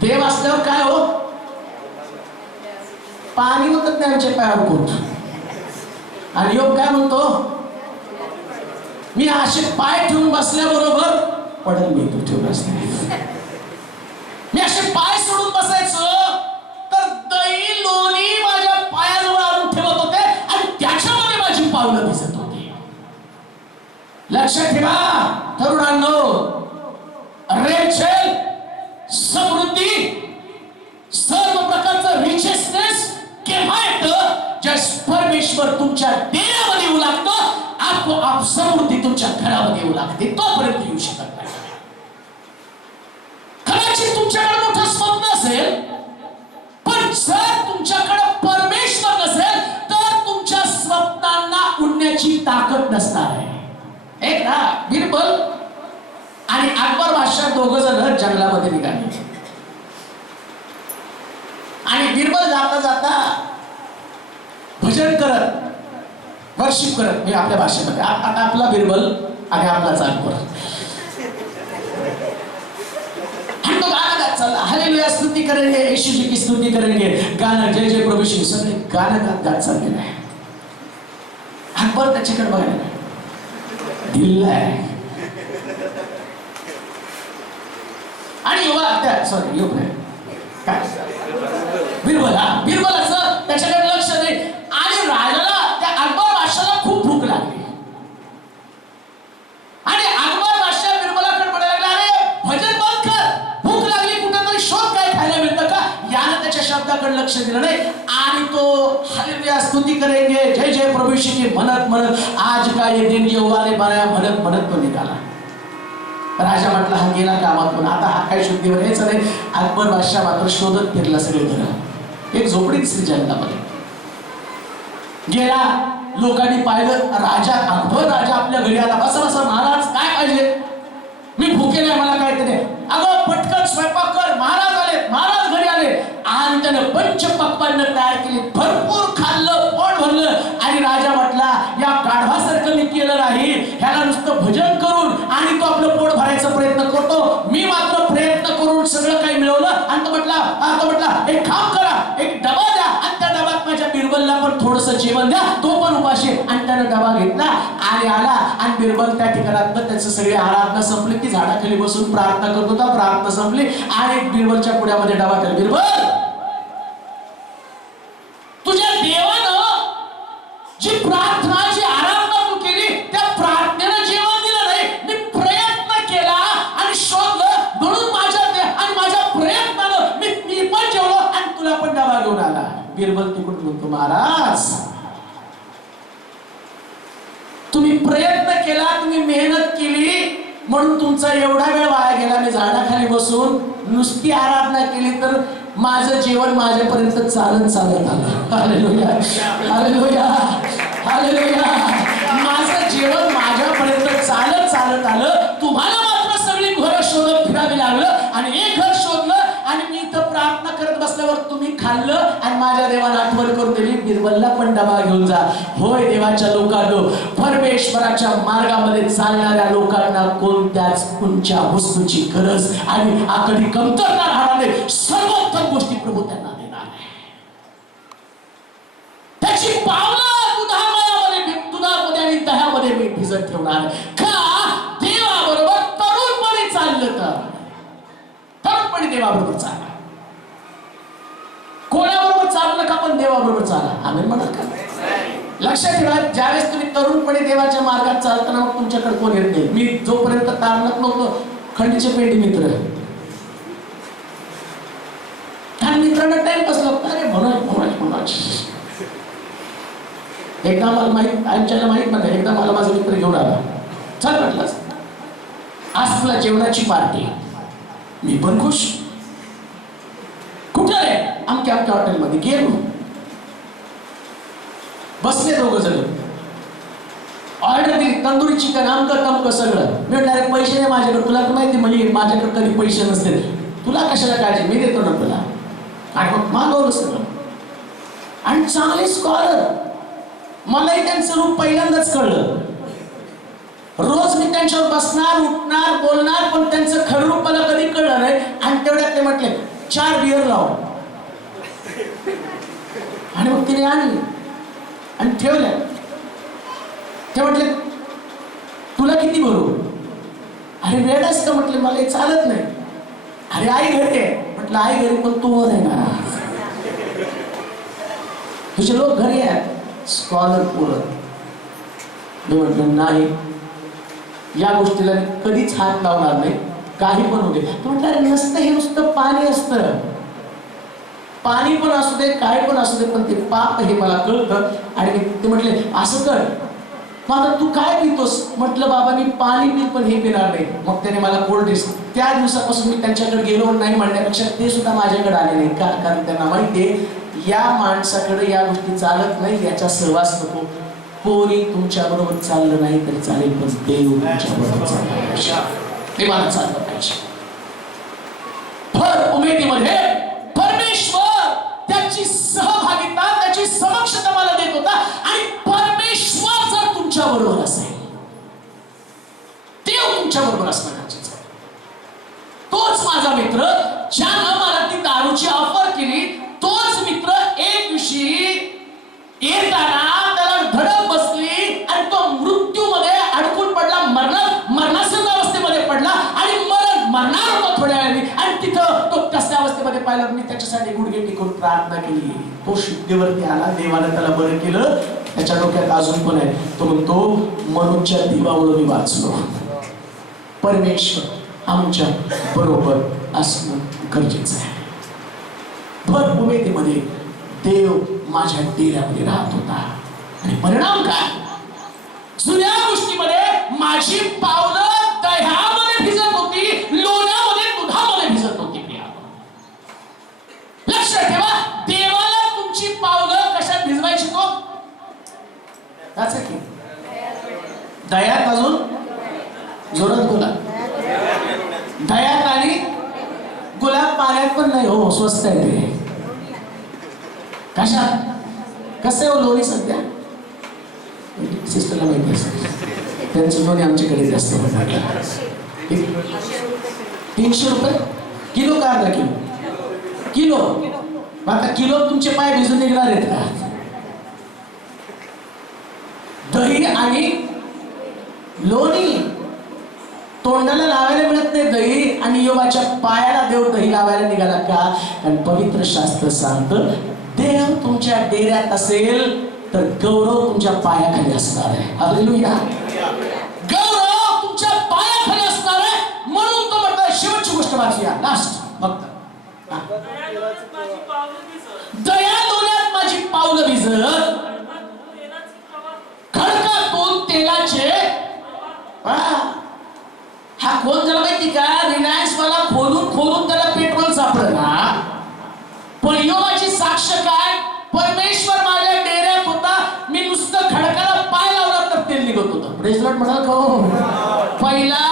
देव असल्यावर काय हो? पाणी होत नाही आमच्या पायावर कोण. आणि योग काय म्हणतो, मी असे पाय ठेवून बसल्याबरोबर पडल मी तू ठेवून असते. मी असे पाय सोडून बसायचं तर दही लोणी माझ्या पायाजवळ आणून ठेवत होते आणि त्याच्यामध्ये माझी पावलं दिसत होती. लक्षात ठेवा तरुणांनो, रेचेल समृद्धी सर्व प्रकारचं रिचेसनेस केव्हा येतं? ज्या परमेश्वर तुमच्या देण्यामध्ये येऊ लागतं, आपोआप समृद्धी तुमच्या घरामध्ये येऊ लागते. तोपर्यंत येऊ शकत नाही. कदाचित तुमच्याकडे मोठं स्वप्न असेल, पण जर तुमच्याकडे परमेश्वर नसेल तर तुमच्या स्वप्नांना उडण्याची ताकद नसणार आहे. एक ना बिरबल आणि अकबर बादशाह दोघं जण जंगलामध्ये निघाले. आणि बिरबल जाता जाता भजन करत, वर्शिप करत, मी आपल्या भाषेमध्ये, आता आपला बिरबल आणि आपलाच अकबर, हम तो गाना गात चालला. हालेलुया स्तुति करेंगे, यीशु जी की स्तुति करेंगे, गाना जय जय प्रभु श्री, सगळे गाणं गात गात चाललेलं आहे. अकबर त्याच्याकडे बघायला दिल आहे. आणि योग आहे काय बिरबलाचं त्याच्याकडे लक्ष नाही. आणि राजाला, त्या अकबर बादशाला खूप भूक लागली. आणि अकबर बादशाह बिरबलाकडे म्हणायला लागला, अरे भजन बंद कर, भूक लागली, कुठेतरी शोध काय खायला मिळतं का. यानं त्याच्या शब्दाकडे लक्ष दिलं नाही. आणि तो हालेलुया स्तुति करेंगे जय जय प्रभु यीशु की म्हणत म्हणत आज का ये दिन योगाने बनाया म्हणत म्हणत तो निघाला. राजा म्हटला हा गेला कामातून, आता हा काय शुद्धीवर यायचं नाही. अकबर बादशाह मात्र शोधत फिरला सगळे घरं. एक झोपडी दिसली जंगलामध्ये. गेला, लोकांनी पाहिलं राजा, अकबर राजा आपल्या घरी आला. बसा बसा महाराज, काय पाहिजे? मी भुके नाही, मला काय ते. अगं पटकन स्वयंपाक कर, महाराज आले, महाराज घरी आले. आणि त्याने पंचपक्वान्न तयार केली, भरपूर खाल्लं, पोट भरलं. आणि राजा म्हटला या गाढवासारखं मी केलं नाही, ह्याला नुसतं भजन करून आणि तो आपलं पोट भरायचा प्रयत्न करतो, मी मात्र प्रयत्न करून सगळं काही मिळवलं. आणि तो म्हटला एक काम करा, एक डबा द्या आणि त्या डब्यात माझ्या बिरबलला पण थोडंसं जेवण द्या, तो पण उपाशी. आणि त्यानं डबा घेतला आणि आला. आणि बिरबल त्या ठिकाणात त्याचं सगळे आराधना संपली की झाडाखाली बसून प्रार्थना करत होता. प्रार्थना संपली आणि बिरबलच्या पुढ्यामध्ये डबा केला. बिरबल, तुझ्या देवानं जी प्रार्थना, जी आराधना तू केली, त्या प्रार्थनेला जेवण दिलं नाही. मी प्रयत्न केला आणि शोधलं, म्हणून माझ्या प्रयत्नानं मी पण जेवलो आणि तुला पण डबा घेऊन आला. बिरबल तिकडून म्हणतो, महाराज तुम्ही प्रयत्न केला, तुम्ही मेहनत केली, म्हणून तुमचा एवढा वेळ वाया गेला. मी झाडाखाली बसून नुसती आराधना केली तर माझं जेवण माझ्यापर्यंत चालत चालत आलं. Hallelujah, hallelujah, hallelujah. माझं जेवण माझ्यापर्यंत चालत चालत आलं. तुम्हाला मात्र सगळी घरं शोधत फिरावी लागलं आणि एक घर शोधलं आणि मी इथं प्रार्थना करत बसल्यावर तुम्ही खाल्लं आणि माझ्या देवाला आठवण करून दिली, बिरबलला पण डबा घेऊन जा. होय देवाच्या लोकांनो, परमेश्वराच्या मार्गामध्ये चालणाऱ्या लोकांना कोणत्याच कोणत्या वस्तूची गरज आणि आकडी कमतरता राहणार नाही. सर्वोत्तम गोष्टी प्रभू त्यांना देणार आहे. त्याची पावलं दुधामध्ये आणि दह्यामध्ये मी भिजत ठेवणार. का? देवाबरोबर तरुणपणे चाललं तर तरुणपणे देवाबरोबर चाला. कोणाबरोबर चालू नका, पण देवाबरोबर चाला. आम्ही म्हणत का? लक्षात ठेवा, ज्यावेळेस तुम्ही तरुणपणे देवाच्या मार्गात चालताना मग तुमच्याकडे कोण येत नाही. मी जोपर्यंत तारणत नव्हतो, खंडीचे पेंडी मित्र मित्रांना टाइम पास लागतो. अरे म्हणून एकदा मला माहित, आमच्याला माहित नाही, एकदा मला माझा मित्र घेऊन आला. चल म्हटलं, आज तुला जेवणाची पार्टी. मी पण खुश. कुठं रे? आमच्या हॉटेलमध्ये गेलो. बसले दोघं जण. ऑर्डर दिली, तंदुरी चिकन, आमकं तमकं सगळं. मी म्हटलं पैसे नाही माझ्याकडे. तुला तर माहिती म्हणजे माझ्याकडे कधी पैसे नसते. तुला कशाला काळजी, मी देतो ना तुला. आणि मग मागवलं सगळं. आणि चांगले स्कॉलर. मलाही त्यांचं रूप पहिल्यांदाच कळलं. रोज मी त्यांच्यावर बसणार, उठणार, बोलणार, पण त्यांचं खरं रूप मला कधी कळलं नाही. आणि तेवढ्यात ते म्हटले 4 बियर लाव. आणि मग तिने आणली आणि ठेवल्या. ते म्हटले तुला किती भरू? अरे वेळ आहेस का म्हटले, मला हे चालत नाही. अरे आई घरी आहे म्हटलं. आई घरी पण तू वर आहे ना. तुझे लोक घरी आहेत. स्कॉलर पुरत. मी म्हटलं नाही, या गोष्टीला कधीच हात लावणार नाही, काही पण होते. म्हटलं अरे नसतं, हे नुसतं पाणी असतं. पाणी पण असू दे, काय पण असू दे, पण ते पाप हे मला कळतं. आणि ते म्हटले असं कर, मग आता तू काय पितोस? म्हटलं बाबा मी पाणी पित, पण हे पिणार नाही. मग त्याने मला कोल्ड ड्रिंक्स. त्या दिवसापासून मी त्यांच्याकडे गेलो नाही म्हणण्यापेक्षा ते सुद्धा माझ्याकडे आले नाही. कारण त्यांना माहितीये या माणसाकडे या गोष्टी चालत नाही, याचा सहवास नको. कोणी तुमच्या बरोबर चाललं नाही तरी चालेल, पण देव तुमच्या बरोबर चालला. देवाला चाललं पाहिजे. भर उमेदीमध्ये परमेश्वर त्याची सहभागिता, त्याची समक्षता मला देत होता. आणि परमेश्वर जर तुमच्या बरोबर असेल, देव तुमच्या बरोबर असणं गरजेचं आहे. तोच माझा मित्र ज्यानं मला ती दारूची ऑफर केली, तोच मित्र एक दिवशी येताना त्याला धडक बसली आणि तो मृत्यूमध्ये अडकून पडला. मरणासन्न अवस्थेमध्ये पडला आणि मरणार होता थोड्या वेळाने. आणि तिथं तो तसल्या अवस्थेमध्ये पाहिला. मी त्याच्यासाठी गुडघे टेकून प्रार्थना केली. तो शुद्धीवरती आला. देवाने त्याला बरं केलं. त्याच्या डोक्यात अजून पण आहे. तो म्हणतो मनुष्य दिवामुळे मी वाचलो. परमेश्वर आमच्या बरोबर असणं गरजेचं आहे. भर उमेदीमध्ये देव माझ्या डेऱ्यामध्ये राहत होता. आणि परिणाम काय? जुन्या गोष्टीमध्ये माझी पावलं दह्यामध्ये भिजत होती, लोण्यामध्ये, दुधामध्ये भिजत होती. लक्षात ठेवा, देवाला तुमची पावलं कशात भिजवायची? तो की दह्यात. अजून जोरात बोला. दह्यात आणि गुलाब पाण्यात पण नाही. हो स्वस्त आहे ते. कशा कसं आहे हो लोणी सध्या? सिस्टरला माहिती असतं. त्यांचं लोणी आमच्याकडे जास्त 300 रुपये किलो. का अर्धा किलो? किलो. आता किलो तुमचे पाय भिजून निघणार आहेत का? दही आणि लोणी तोंडाला लावायला मिळत नाही. दही आणि योगाच्या पायाला देव दही लावायला निघाला का? कारण पवित्र शास्त्र सांगतं देव तुमच्या डेऱ्यात असेल तर गौरव तुमच्या पायाखाली असणार आहे. हालेलुया. गौरव तुमच्या पायाखाली असणार आहे. म्हणून तो म्हणतो शेवटची गोष्ट वाचूया, लास्ट फक्त. दया लोण्यात माझी पावलं भिजत, खडकातून तेलाचे कोण झाला माहिती का? रिलायन्स वाला खोलून खोलून त्याला पेट्रोल सापडला, पण योगाची साक्ष काय? परमेश्वर माझ्या डेऱ्यात होता, मी नुसतं खडकाला पाय लावला तर तेल निघत होतं. प्रेज लॉर्ड म्हणाल का हो? पहिला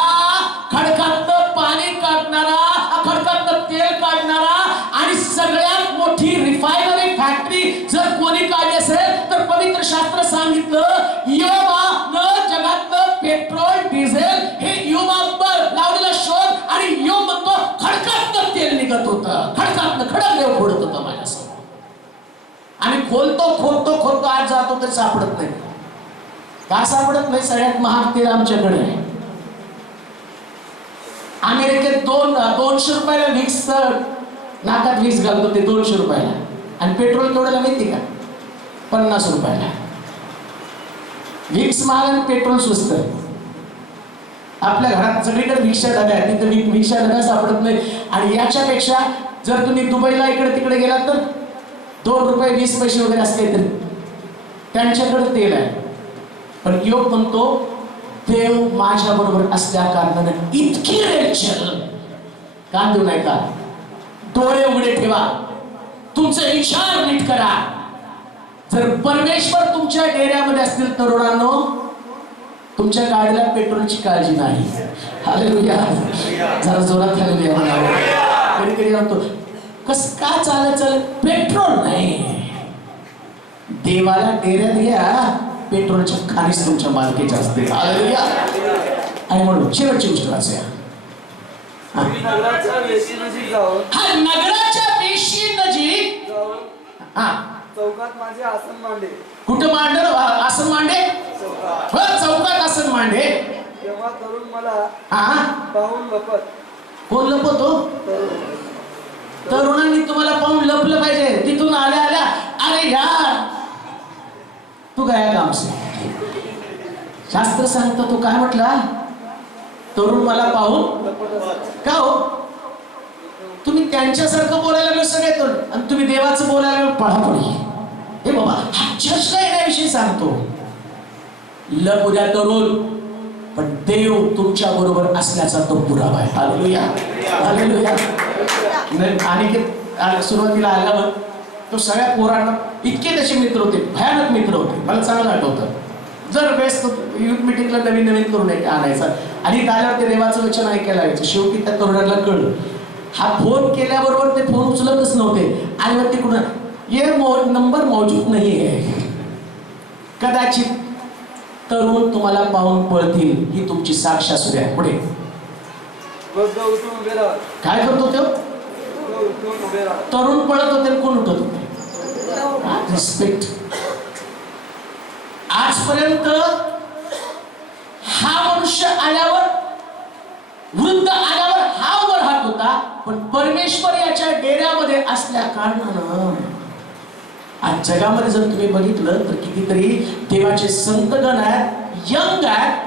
खडकातलं पाणी काढणारा, खडकातलं तेल काढणारा आणि सगळ्यात मोठी रिफायनरी फॅक्टरी जर कोणी काढली असेल तर पवित्र शास्त्र सांगितलं योबानं जगातलं पेट्रोल डिझेल हे योबावर लावलेला शोध, आणि योब म्हणतो खडकातलं तेल निघत होतं, खडकातलं खडक देव फोडत होतं माझ्यासमोर. आणि खोलतो आज जातो तर सापडत नाही. का सापडत नाही? सगळ्यात महाग तेल आमच्याकडे आहे. अमेरिकेत 200 रुपयाला विक्स, नाकात विक्स घालतो ते 200 रुपयाला, आणि पेट्रोल केवढ्याला माहिती का? 50 रुपयाला. विक्स महाग आणि पेट्रोल स्वस्त. आपल्या घरात सगळीकडे रिक्षा डब्या आहेत, तिथे रिक्षा डब्या सापडत नाही. आणि याच्यापेक्षा जर तुम्ही दुबईला इकडे तिकडे गेलात तर 2 रुपये 20 पैसे वगैरे असते तरी त्यांच्याकडे तेल आहे. पण योग म्हणतो देव माझ्या बरोबर असल्या कारणाने इतकी रेलचल का देऊ नाही का? डोळे उघडे ठेवा, तुमचे विचार नीट करा. जर परमेश्वर तुमच्या डेऱ्यामध्ये असतील तरुणांनो, तुमच्या गाडीला पेट्रोलची काळजी नाही. हालेलुया. जरा जोरात हालेलुया म्हणावं. कधी कधी म्हणतो कस का चालत पेट्रोल नाही. देवाला डेऱ्यात घ्या, पेट्रोलच्या खालीच तुमच्या मालकीच्या असते. हालेलुया. आणि म्हणून शेवटची गोष्ट वाचूया. नगराच्या वेशी नजीक जाऊन, हा, नगराच्या वेशी नजीक हा चौकात माझे आसन मांडे. कुठं मांडल? आसन मांडे. चौकात आसन मांडे. तेव्हा तरुण मला हा पाहून लपत. कोण लपतो? तरुणांनी तुम्हाला पाहून लपलं पाहिजे. तिथून आल्या आल्या अरे यार तू काय काम से. शास्त्र सांगतो तो काय म्हटला? तरुण मला पाहून का हो? तुम्ही त्यांच्यासारखं बोलायला लागलो सगळे तरुण, आणि तुम्ही देवाचं बोलायला लागलो पळापळी. हे बाबा हा चर्चला येण्याविषयी सांगतो. लपू द्या तरुण, पण देव तुमच्या बरोबर असल्याचा तो पुरावा आहे. हालेलुया. हालेलुया. आणि सुरुवातीला आल्यावर तो सगळ्या पोरांना इतके त्याचे मित्र होते, भयानक मित्र होते. मला चांगलं आठवतं. जर बेस्ट युथ मिटिंगला नवीन नवीन करून आणायचा आणि आल्यावर ते देवाचं वचन ऐकायला यायचं. शेवटी त्या तरुणाला कळलं हा फोन केल्याबरोबर ते फोन उचलतच नव्हते. आणि मग ते कुठं ये नंबर मौजूद नाही आहे. कदाचित तरुण तुम्हाला पाहून पळतील ही तुमची साक्ष असू द्या. पुढे काय करतो तो? तरुण पळत होते, कोण उठत होते? रिस्पेक्ट. आजपर्यंत हा मनुष्य आल्यावर, वृद्ध आल्यावर हा वर हात होता, पण परमेश्वर याच्या डेऱ्यामध्ये असल्या कारणानं आज जगामध्ये जर तुम्ही बघितलं तर कितीतरी देवाचे संतगण आहेत, यंग आहेत,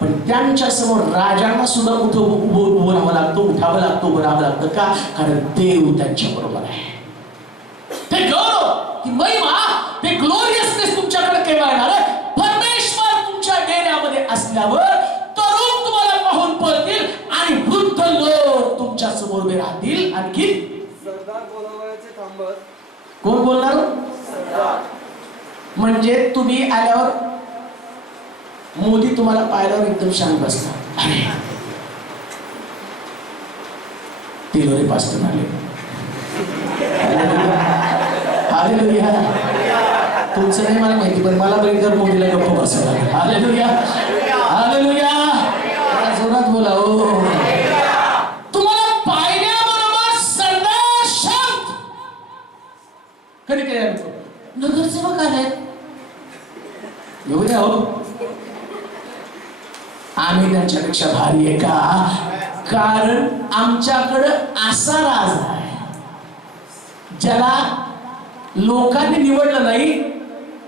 पण त्यांच्या समोर राजांना सुद्धा उभं राहावं लागतं, उठावं लागतं, उभं राहावं लागतं. का? कारण देव त्यांच्या बरोबर आहे. ते गौरव, ती महिमा, ते ग्लोरियसनेस तुमच्याकडे केव्हा येणार आहे? परमेश्वर तुमच्या डेऱ्यामध्ये असल्यावर तरुण तुम्हाला पाहून पळतील आणि वृद्ध लोक तुमच्या समोर उभे राहतील. आणखी सरदार बोलावयाचे थांबत. कोण बोलणार? म्हणजे तुम्ही आल्यावर मोदी तुम्हाला पाहिल्यावर एकदम शांत बसणार. तिलोरी पास्टर आले. हालेलुया. तुमचं नाही मला माहिती, पण मला बघितल्यावर मोदीला गप्प बसावं लागेल. हालेलुया. हालेलुया. जोरात बोला हो. तुम्हाला पाहिल्याबरोबर सरदार शांत. कधी काय नगरसेवक आले येऊ द्या हो. आम्ही त्यांच्यापेक्षा भारी आहे का? कारण आमच्याकडं असा राज आहे ज्याला लोकांनी निवडलं नाही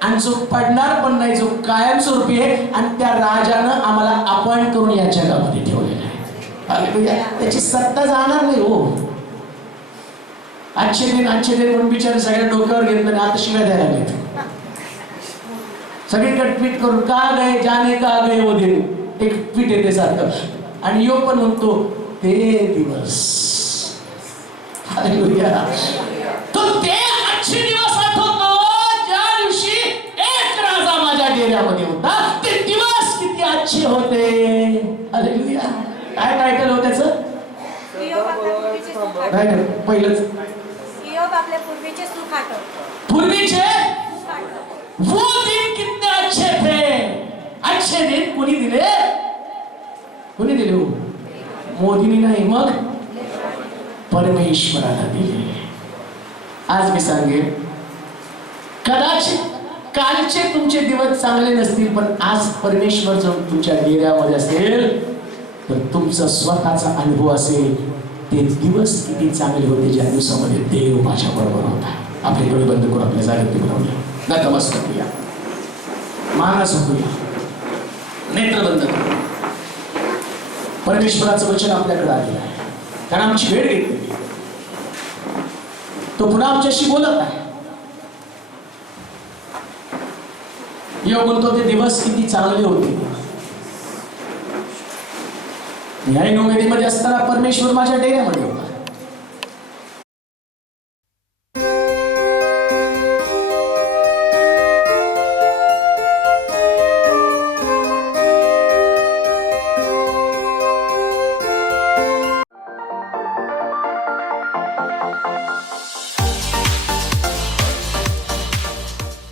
आणि जो पडणार पण नाही, जो कायमस्वरूपी आहे, आणि त्या राजानं आम्हाला अपॉइंट करून या जगामध्ये ठेवलेलं आहे. त्याची सत्ता जाणार नाही हो. आजचे दिन म्हणून बिचारे सगळ्या डोक्यावर घेतलं आणि आता शिव्या द्यायला लागले. सगळीकडे ट्विट करून का गए जाने का गए वो दिन, एक ट्विट येते सारखं. आणि योग पण म्हणतो ते दिवस. हालेलुया. तो ते अच्छे दिवस आठवतो ज्या दिवशी एक राजा माझ्या डेऱ्यामध्ये होता. ते दिवस किती अच्छे होते. हालेलुया. काय टायटल हो त्याचं? काय पहिलंच आपल्या पूर्वीचे सुख आठव. पूर्वीचे वो दिन कितने अच्छे थे. अच्छे दिन कोणी दिले? कोणी दिले हो? मोदींनी नाही, मग परमेश्वराला दिले. आज मी सांगेन कदाचित कालचे तुमचे दिवस चांगले नसतील, पण आज परमेश्वर जर तुमच्या डेऱ्यामध्ये असेल तर तुमचा स्वतःचा अनुभव असेल ते दिवस किती चांगले होते ज्या दिवसामध्ये देव माझ्या बरोबर होता. आपले डोळे बंद करून आपल्या जागेत बनवूया. नतमस्तक करूया, मानस होऊया, नेत्र बंद करूया. परमेश्वराचं वचन आपल्याकडे आलेलं आहे, कारण आमची वेळ घेतली. तो पुन्हा आमच्याशी बोलत आहे. योग बोलतो ते दिवस किती चांगले होते. न्याय नोवेदीमध्ये असताना परमेश्वर माझ्या डेऱ्यामध्ये होता.